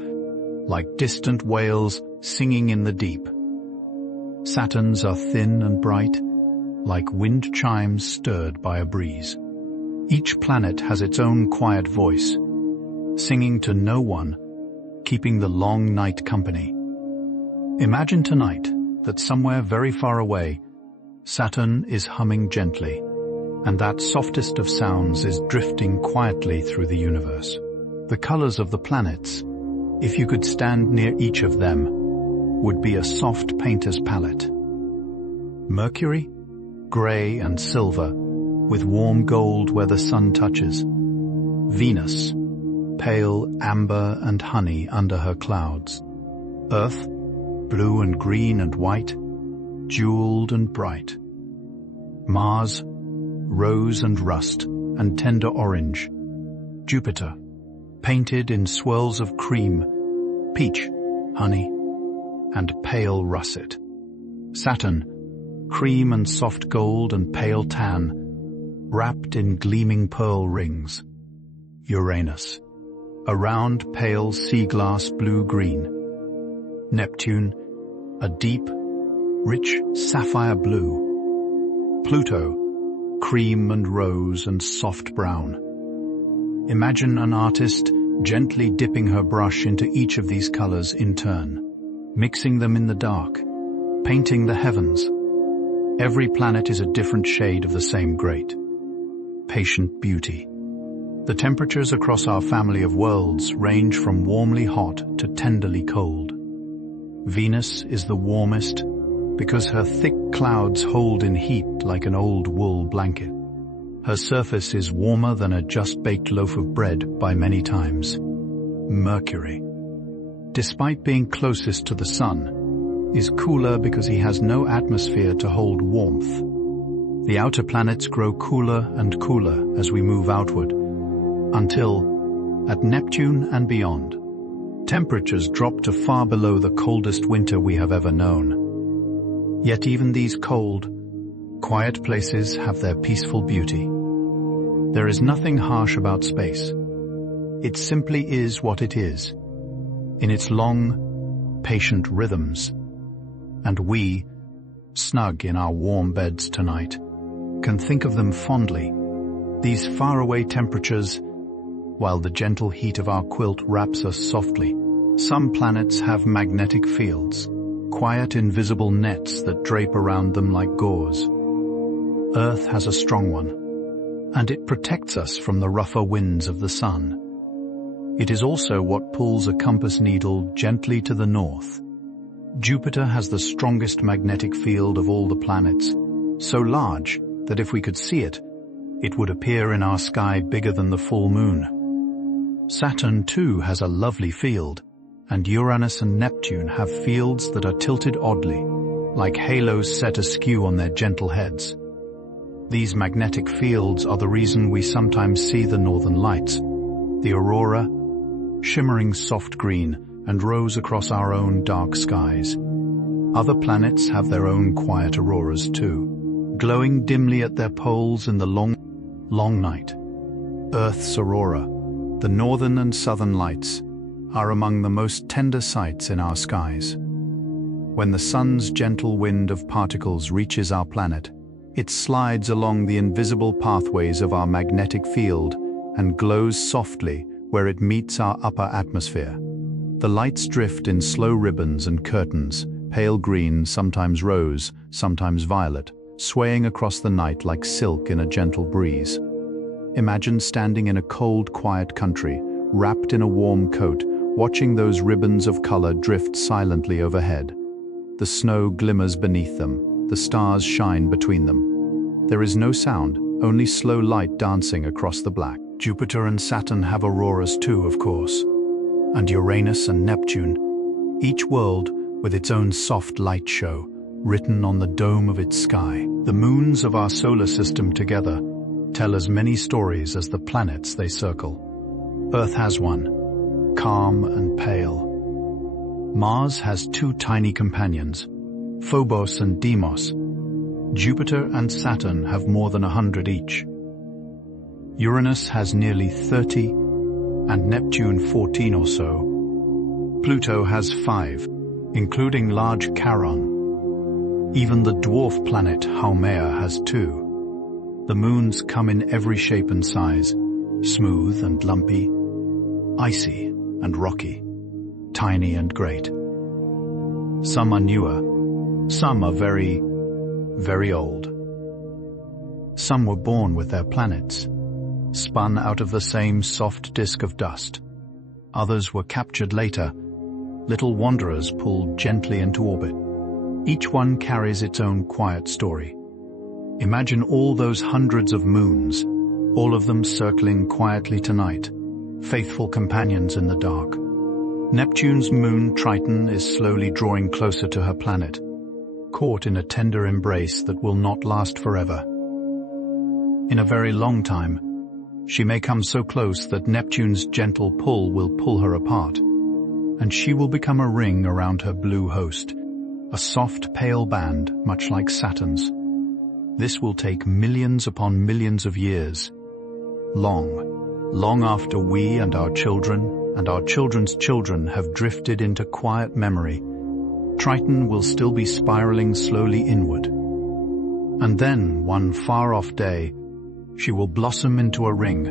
like distant whales singing in the deep. Saturn's are thin and bright, like wind chimes stirred by a breeze. Each planet has its own quiet voice, singing to no one, keeping the long night company. Imagine tonight that somewhere very far away, Saturn is humming gently, and that softest of sounds is drifting quietly through the universe. The colors of the planets, if you could stand near each of them, would be a soft painter's palette. Mercury, gray and silver, with warm gold where the sun touches. Venus, pale amber and honey under her clouds. Earth, blue and green and white, jeweled and bright. Mars, rose and rust and tender orange. Jupiter, painted in swirls of cream, peach, honey, and pale russet. Saturn, cream and soft gold and pale tan, wrapped in gleaming pearl rings. Uranus, a round pale sea glass blue-green. Neptune, a deep, rich sapphire blue. Pluto, cream and rose and soft brown. Imagine an artist gently dipping her brush into each of these colors in turn, mixing them in the dark, painting the heavens. Every planet is a different shade of the same great, patient beauty. The temperatures across our family of worlds range from warmly hot to tenderly cold. Venus is the warmest because her thick clouds hold in heat like an old wool blanket. Her surface is warmer than a just-baked loaf of bread by many times. Mercury, despite being closest to the sun, is cooler because he has no atmosphere to hold warmth. The outer planets grow cooler and cooler as we move outward, until, at Neptune and beyond, temperatures drop to far below the coldest winter we have ever known. Yet even these cold, quiet places have their peaceful beauty. There is nothing harsh about space. It simply is what it is, in its long, patient rhythms. And we, snug in our warm beds tonight, can think of them fondly, these faraway temperatures, while the gentle heat of our quilt wraps us softly. Some planets have magnetic fields, quiet invisible nets that drape around them like gauze. Earth has a strong one, and it protects us from the rougher winds of the sun. It is also what pulls a compass needle gently to the north. Jupiter has the strongest magnetic field of all the planets, so large that if we could see it, it would appear in our sky bigger than the full moon. Saturn too has a lovely field, and Uranus and Neptune have fields that are tilted oddly, like halos set askew on their gentle heads. These magnetic fields are the reason we sometimes see the northern lights, the aurora, shimmering soft green and rose across our own dark skies. Other planets have their own quiet auroras too, glowing dimly at their poles in the long night. Earth's aurora, the northern and southern lights, are among the most tender sights in our skies. When the sun's gentle wind of particles reaches our planet, it slides along the invisible pathways of our magnetic field and glows softly where it meets our upper atmosphere. The lights drift in slow ribbons and curtains, pale green, sometimes rose, sometimes violet, swaying across the night like silk in a gentle breeze. Imagine standing in a cold, quiet country, wrapped in a warm coat, watching those ribbons of color drift silently overhead. The snow glimmers beneath them, the stars shine between them. There is no sound, only slow light dancing across the black. Jupiter and Saturn have auroras too, of course, and Uranus and Neptune, each world with its own soft light show, written on the dome of its sky. The moons of our solar system together tell as many stories as the planets they circle. Earth has one, calm and pale. Mars has two tiny companions, Phobos and Deimos. Jupiter and Saturn have more than 100 each. Uranus has nearly 30, and Neptune 14 or so. Pluto has 5, including large Charon. Even the dwarf planet Haumea has 2. The moons come in every shape and size, smooth and lumpy, icy and rocky, tiny and great. Some are newer, some are very, very old. Some were born with their planets, spun out of the same soft disk of dust. Others were captured later, little wanderers pulled gently into orbit. Each one carries its own quiet story. Imagine all those hundreds of moons, all of them circling quietly tonight, faithful companions in the dark. Neptune's moon Triton is slowly drawing closer to her planet, caught in a tender embrace that will not last forever. In a very long time, she may come so close that Neptune's gentle pull will pull her apart, and she will become a ring around her blue host, a soft pale band much like Saturn's. This will take millions upon millions of years, long after we and our children and our children's children have drifted into quiet memory. Triton will still be spiraling slowly inward. And then, one far-off day, she will blossom into a ring,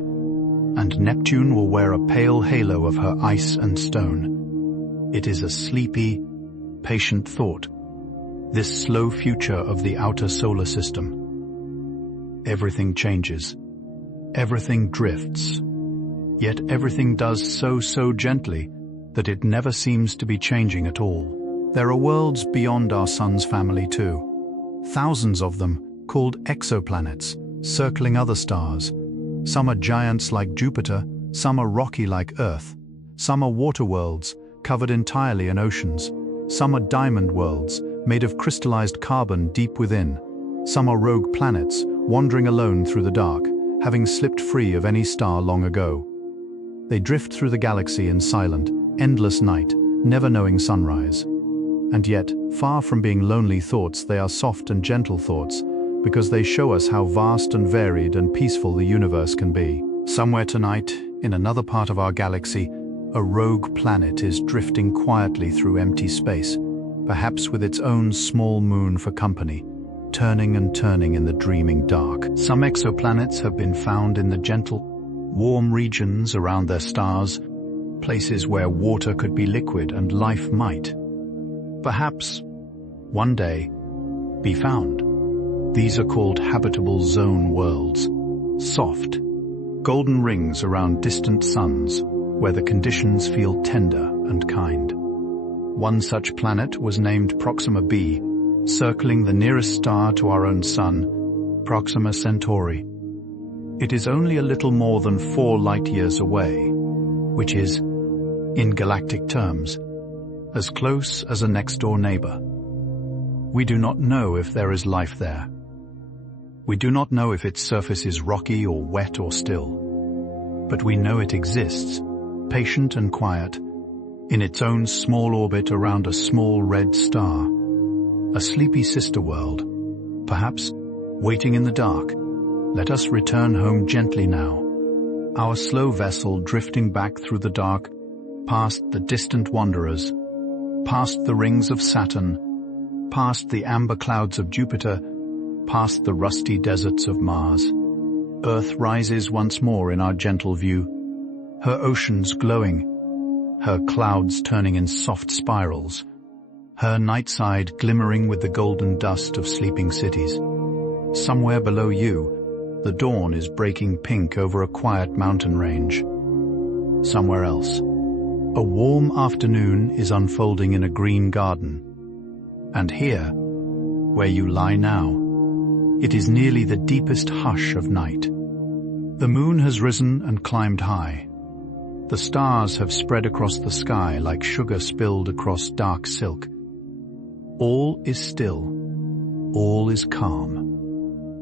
and Neptune will wear a pale halo of her ice and stone. It is a sleepy, patient thought, this slow future of the outer solar system. Everything changes. Everything drifts. Yet everything does so gently that it never seems to be changing at all. There are worlds beyond our sun's family too. Thousands of them, called exoplanets, circling other stars. Some are giants like Jupiter, some are rocky like Earth. Some are water worlds, covered entirely in oceans. Some are diamond worlds, made of crystallized carbon deep within. Some are rogue planets, wandering alone through the dark, having slipped free of any star long ago. They drift through the galaxy in silent, endless night, never knowing sunrise. And yet, far from being lonely thoughts, they are soft and gentle thoughts, because they show us how vast and varied and peaceful the universe can be. Somewhere tonight, in another part of our galaxy, a rogue planet is drifting quietly through empty space, perhaps with its own small moon for company, turning and turning in the dreaming dark. Some exoplanets have been found in the gentle, warm regions around their stars, places where water could be liquid and life might, perhaps, one day, be found. These are called habitable zone worlds, soft, golden rings around distant suns where the conditions feel tender and kind. One such planet was named Proxima b, circling the nearest star to our own sun, Proxima Centauri. It is only a little more than 4 light-years away, which is, in galactic terms, as close as a next-door neighbor. We do not know if there is life there. We do not know if its surface is rocky or wet or still. But we know it exists, patient and quiet, in its own small orbit around a small red star. A sleepy sister world, perhaps, waiting in the dark. Let us return home gently now, our slow vessel drifting back through the dark, past the distant wanderers, past the rings of Saturn, past the amber clouds of Jupiter, past the rusty deserts of Mars. Earth rises once more in our gentle view, her oceans glowing, her clouds turning in soft spirals, her night side glimmering with the golden dust of sleeping cities. Somewhere below you, the dawn is breaking pink over a quiet mountain range. Somewhere else, a warm afternoon is unfolding in a green garden. And here, where you lie now, it is nearly the deepest hush of night. The moon has risen and climbed high. The stars have spread across the sky like sugar spilled across dark silk. All is still. All is calm.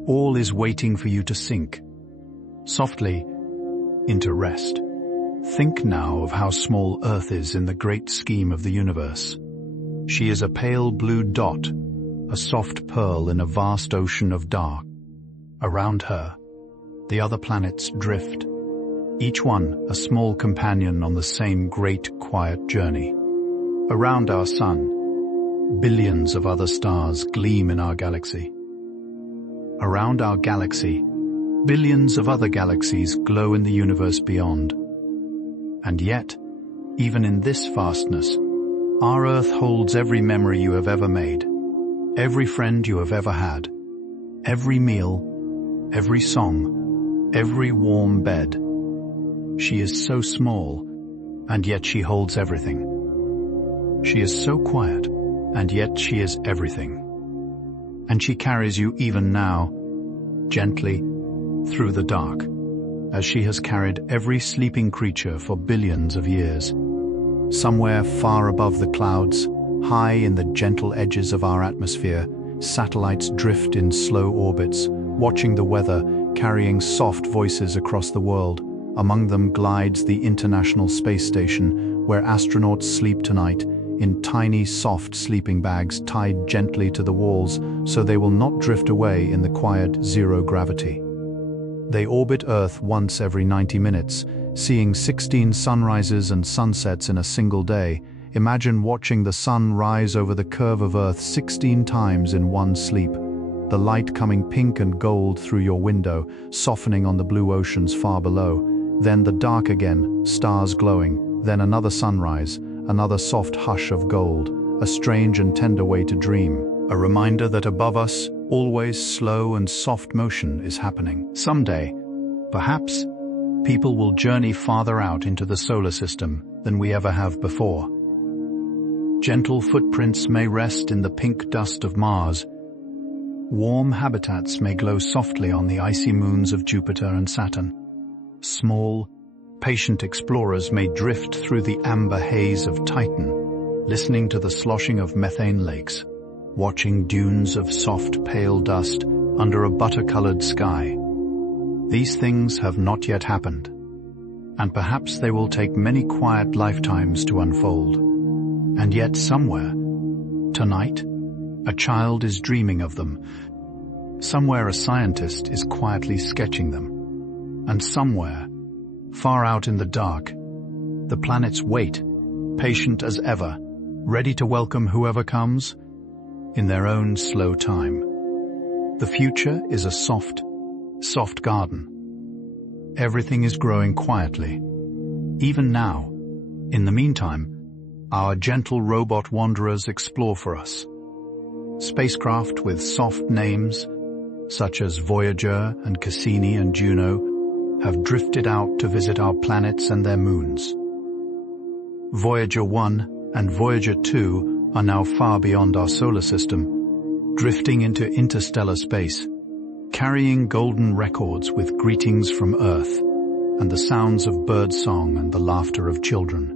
All is waiting for you to sink, softly, into rest. Think now of how small Earth is in the great scheme of the universe. She is a pale blue dot, a soft pearl in a vast ocean of dark. Around her, the other planets drift, each one a small companion on the same great quiet journey. Around our sun, billions of other stars gleam in our galaxy. Around our galaxy, billions of other galaxies glow in the universe beyond. And yet, even in this vastness, our Earth holds every memory you have ever made, every friend you have ever had, every meal, every song, every warm bed. She is so small, and yet she holds everything. She is so quiet, and yet she is everything. And she carries you even now, gently, through the dark, as she has carried every sleeping creature for billions of years. Somewhere far above the clouds, high in the gentle edges of our atmosphere, satellites drift in slow orbits, watching the weather, carrying soft voices across the world. Among them glides the International Space Station, where astronauts sleep tonight, in tiny, soft sleeping bags tied gently to the walls so they will not drift away in the quiet zero gravity. They orbit Earth once every 90 minutes, seeing 16 sunrises and sunsets in a single day. Imagine watching the sun rise over the curve of Earth 16 times in one sleep. the light coming pink and gold through your window, softening on the blue oceans far below. Then the dark again, stars glowing, then another sunrise, another soft hush of gold, a strange and tender way to dream, a reminder that above us, always slow and soft motion is happening. Someday, perhaps, people will journey farther out into the solar system than we ever have before. Gentle footprints may rest in the pink dust of Mars. Warm habitats may glow softly on the icy moons of Jupiter and Saturn. Small, patient explorers may drift through the amber haze of Titan, listening to the sloshing of methane lakes, watching dunes of soft pale dust under a butter-colored sky. These things have not yet happened, and perhaps they will take many quiet lifetimes to unfold. And yet somewhere, tonight, a child is dreaming of them. Somewhere a scientist is quietly sketching them. And somewhere, far out in the dark, the planets wait, patient as ever, ready to welcome whoever comes, in their own slow time. The future is a soft, soft garden. Everything is growing quietly. Even now, in the meantime, our gentle robot wanderers explore for us. Spacecraft with soft names, such as Voyager and Cassini and Juno, have drifted out to visit our planets and their moons. Voyager 1 and Voyager 2 are now far beyond our solar system, drifting into interstellar space, carrying golden records with greetings from Earth and the sounds of birdsong and the laughter of children.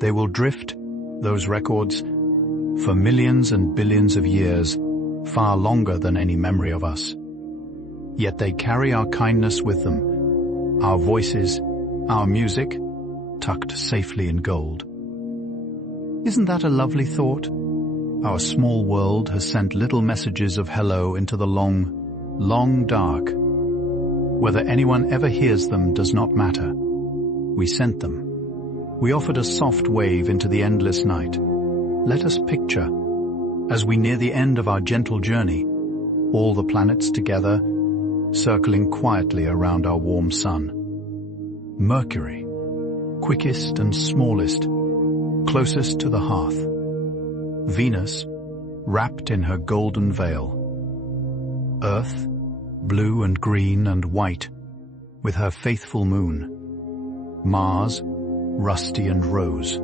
They will drift, those records, for millions and billions of years, far longer than any memory of us. Yet they carry our kindness with them, our voices, our music, tucked safely in gold. Isn't that a lovely thought? Our small world has sent little messages of hello into the long, long dark. Whether anyone ever hears them does not matter. We sent them. We offered a soft wave into the endless night. Let us picture, as we near the end of our gentle journey, all the planets together, circling quietly around our warm sun. Mercury, quickest and smallest, closest to the hearth. Venus, wrapped in her golden veil. Earth, blue and green and white, with her faithful moon. Mars, rusty and rose.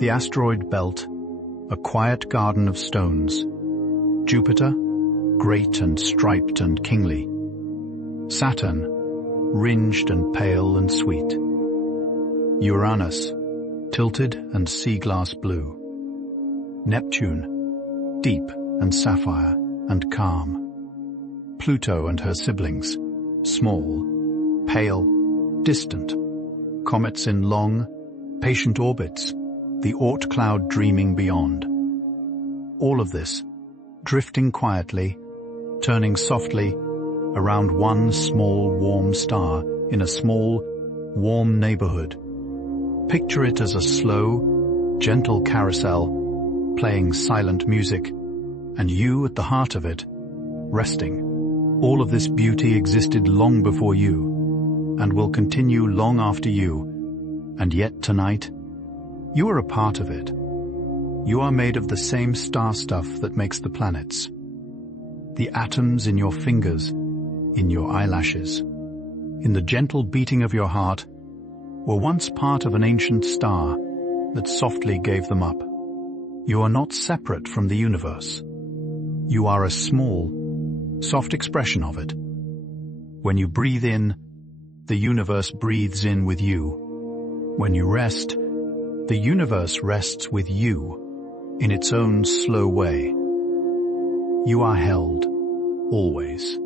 The asteroid belt, a quiet garden of stones. Jupiter, great and striped and kingly. Saturn, ringed and pale and sweet. Uranus, tilted and sea glass blue. Neptune, deep and sapphire and calm. Pluto and her siblings, small, pale, distant. Comets in long, patient orbits, the Oort cloud dreaming beyond. All of this, drifting quietly, turning softly around one small warm star in a small, warm neighborhood. Picture it as a slow, gentle carousel, playing silent music, and you at the heart of it, resting. All of this beauty existed long before you, and will continue long after you, and yet tonight, you are a part of it. You are made of the same star stuff that makes the planets. The atoms in your fingers, in your eyelashes, in the gentle beating of your heart, were once part of an ancient star that softly gave them up. You are not separate from the universe. You are a small, soft expression of it. When you breathe in, the universe breathes in with you. When you rest, the universe rests with you, in its own slow way. You are held, always,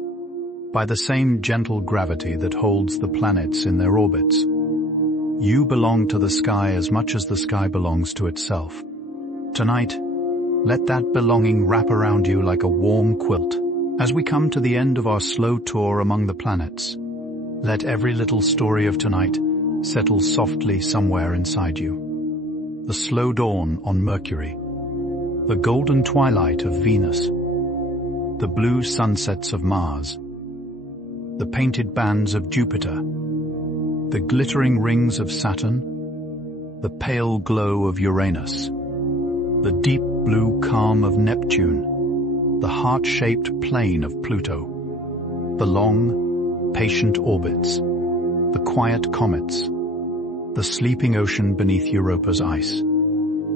by the same gentle gravity that holds the planets in their orbits. You belong to the sky as much as the sky belongs to itself. Tonight, let that belonging wrap around you like a warm quilt. As we come to the end of our slow tour among the planets, let every little story of tonight settle softly somewhere inside you. The slow dawn on Mercury, the golden twilight of Venus, the blue sunsets of Mars, the painted bands of Jupiter, the glittering rings of Saturn, the pale glow of Uranus, the deep blue calm of Neptune, the heart-shaped plain of Pluto, the long, patient orbits, the quiet comets, the sleeping ocean beneath Europa's ice,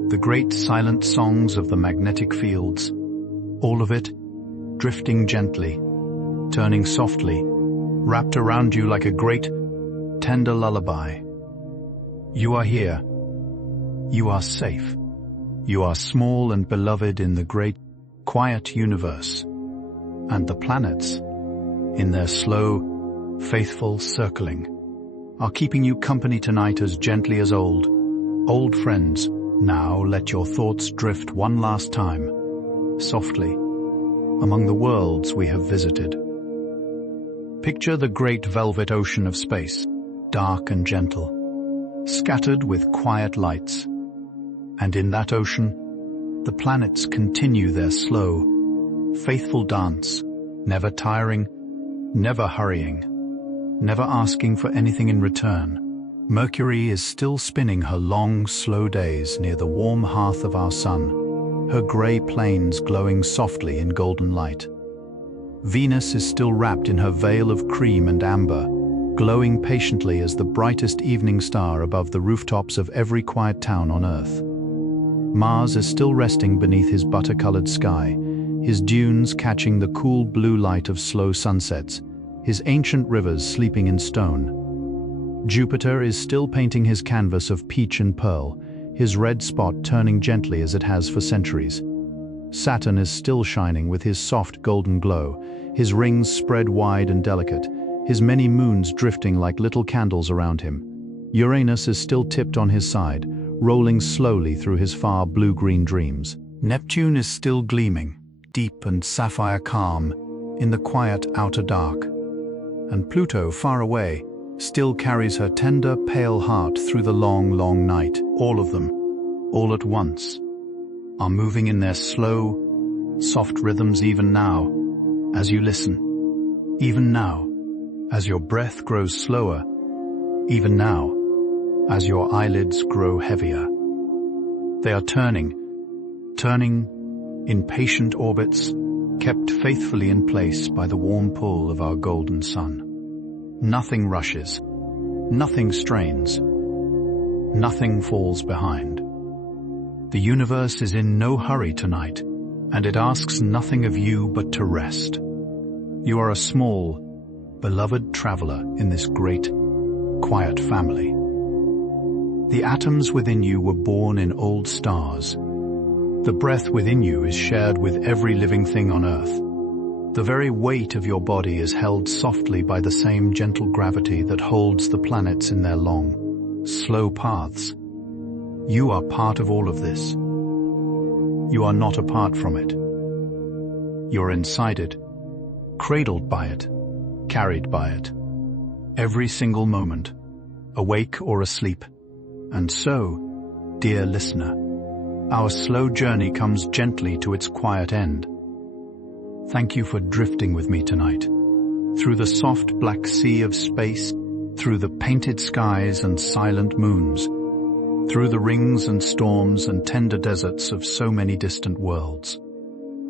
the great silent songs of the magnetic fields, all of it drifting gently, turning softly, wrapped around you like a great, tender lullaby. You are here. You are safe. You are small and beloved in the great, quiet universe. And the planets, in their slow, faithful circling, are keeping you company tonight as gently as old friends. Now let your thoughts drift one last time, softly, among the worlds we have visited. Picture the great velvet ocean of space, dark and gentle, scattered with quiet lights. And in that ocean, the planets continue their slow, faithful dance, never tiring, never hurrying, never asking for anything in return. Mercury is still spinning her long, slow days near the warm hearth of our sun, her grey plains glowing softly in golden light. Venus is still wrapped in her veil of cream and amber, glowing patiently as the brightest evening star above the rooftops of every quiet town on Earth. Mars is still resting beneath his butter-colored sky, his dunes catching the cool blue light of slow sunsets, his ancient rivers sleeping in stone. Jupiter is still painting his canvas of peach and pearl, his red spot turning gently as it has for centuries. Saturn is still shining with his soft golden glow, his rings spread wide and delicate, his many moons drifting like little candles around him. Uranus is still tipped on his side, rolling slowly through his far blue-green dreams. Neptune is still gleaming, deep and sapphire calm, in the quiet outer dark. And Pluto, far away, still carries her tender, pale heart through the long, long night. All of them, all at once, are moving in their slow, soft rhythms even now, as you listen. Even now, as your breath grows slower. Even now, as your eyelids grow heavier. They are turning in patient orbits, kept faithfully in place by the warm pull of our golden sun. Nothing rushes, nothing strains, nothing falls behind. The universe is in no hurry tonight, and it asks nothing of you but to rest. You are a small, beloved traveler in this great, quiet family. The atoms within you were born in old stars. The breath within you is shared with every living thing on Earth. The very weight of your body is held softly by the same gentle gravity that holds the planets in their long, slow paths. You are part of all of this. You are not apart from it. You're inside it, cradled by it, carried by it. Every single moment, awake or asleep. And so, dear listener, our slow journey comes gently to its quiet end. Thank you for drifting with me tonight, through the soft black sea of space, through the painted skies and silent moons, through the rings and storms and tender deserts of so many distant worlds.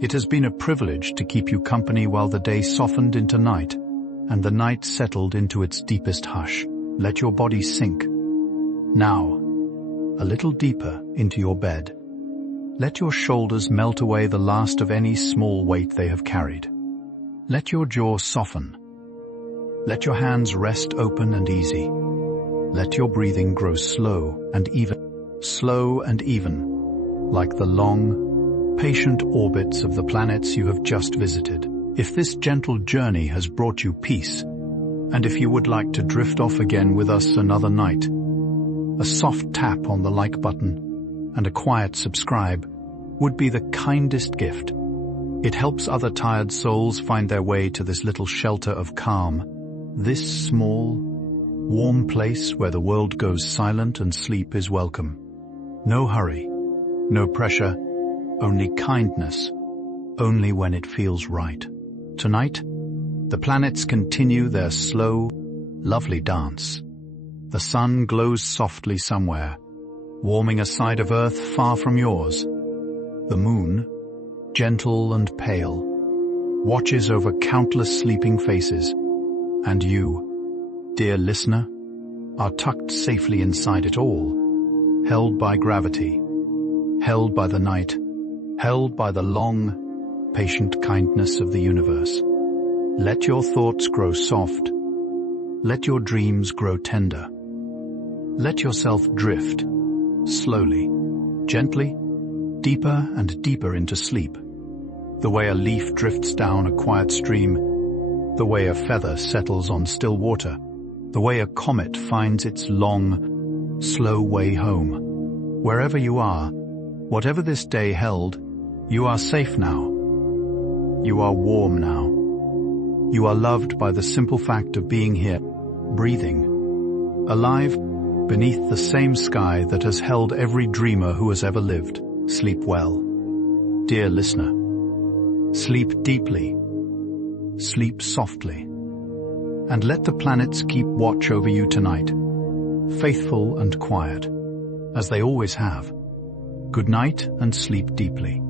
It has been a privilege to keep you company while the day softened into night, and the night settled into its deepest hush. Let your body sink. Now, a little deeper into your bed. Let your shoulders melt away the last of any small weight they have carried. Let your jaw soften. Let your hands rest open and easy. Let your breathing grow slow and even, like the long, patient orbits of the planets you have just visited. If this gentle journey has brought you peace, and if you would like to drift off again with us another night, a soft tap on the like button and a quiet subscribe would be the kindest gift. It helps other tired souls find their way to this little shelter of calm, this small, warm place where the world goes silent and sleep is welcome. No hurry, no pressure, only kindness, only when it feels right. Tonight, the planets continue their slow, lovely dance. The sun glows softly somewhere, warming a side of Earth far from yours. The moon, gentle and pale, watches over countless sleeping faces, and you, dear listener, are tucked safely inside it all, held by gravity, held by the night, held by the long, patient kindness of the universe. Let your thoughts grow soft. Let your dreams grow tender. Let yourself drift, slowly, gently, deeper and deeper into sleep. The way a leaf drifts down a quiet stream, the way a feather settles on still water, the way a comet finds its long, slow way home. Wherever you are, whatever this day held, you are safe now. You are warm now. You are loved by the simple fact of being here, breathing, alive beneath the same sky that has held every dreamer who has ever lived. Sleep well. Dear listener, sleep deeply, sleep softly, and let the planets keep watch over you tonight, faithful and quiet, as they always have. Good night and sleep deeply.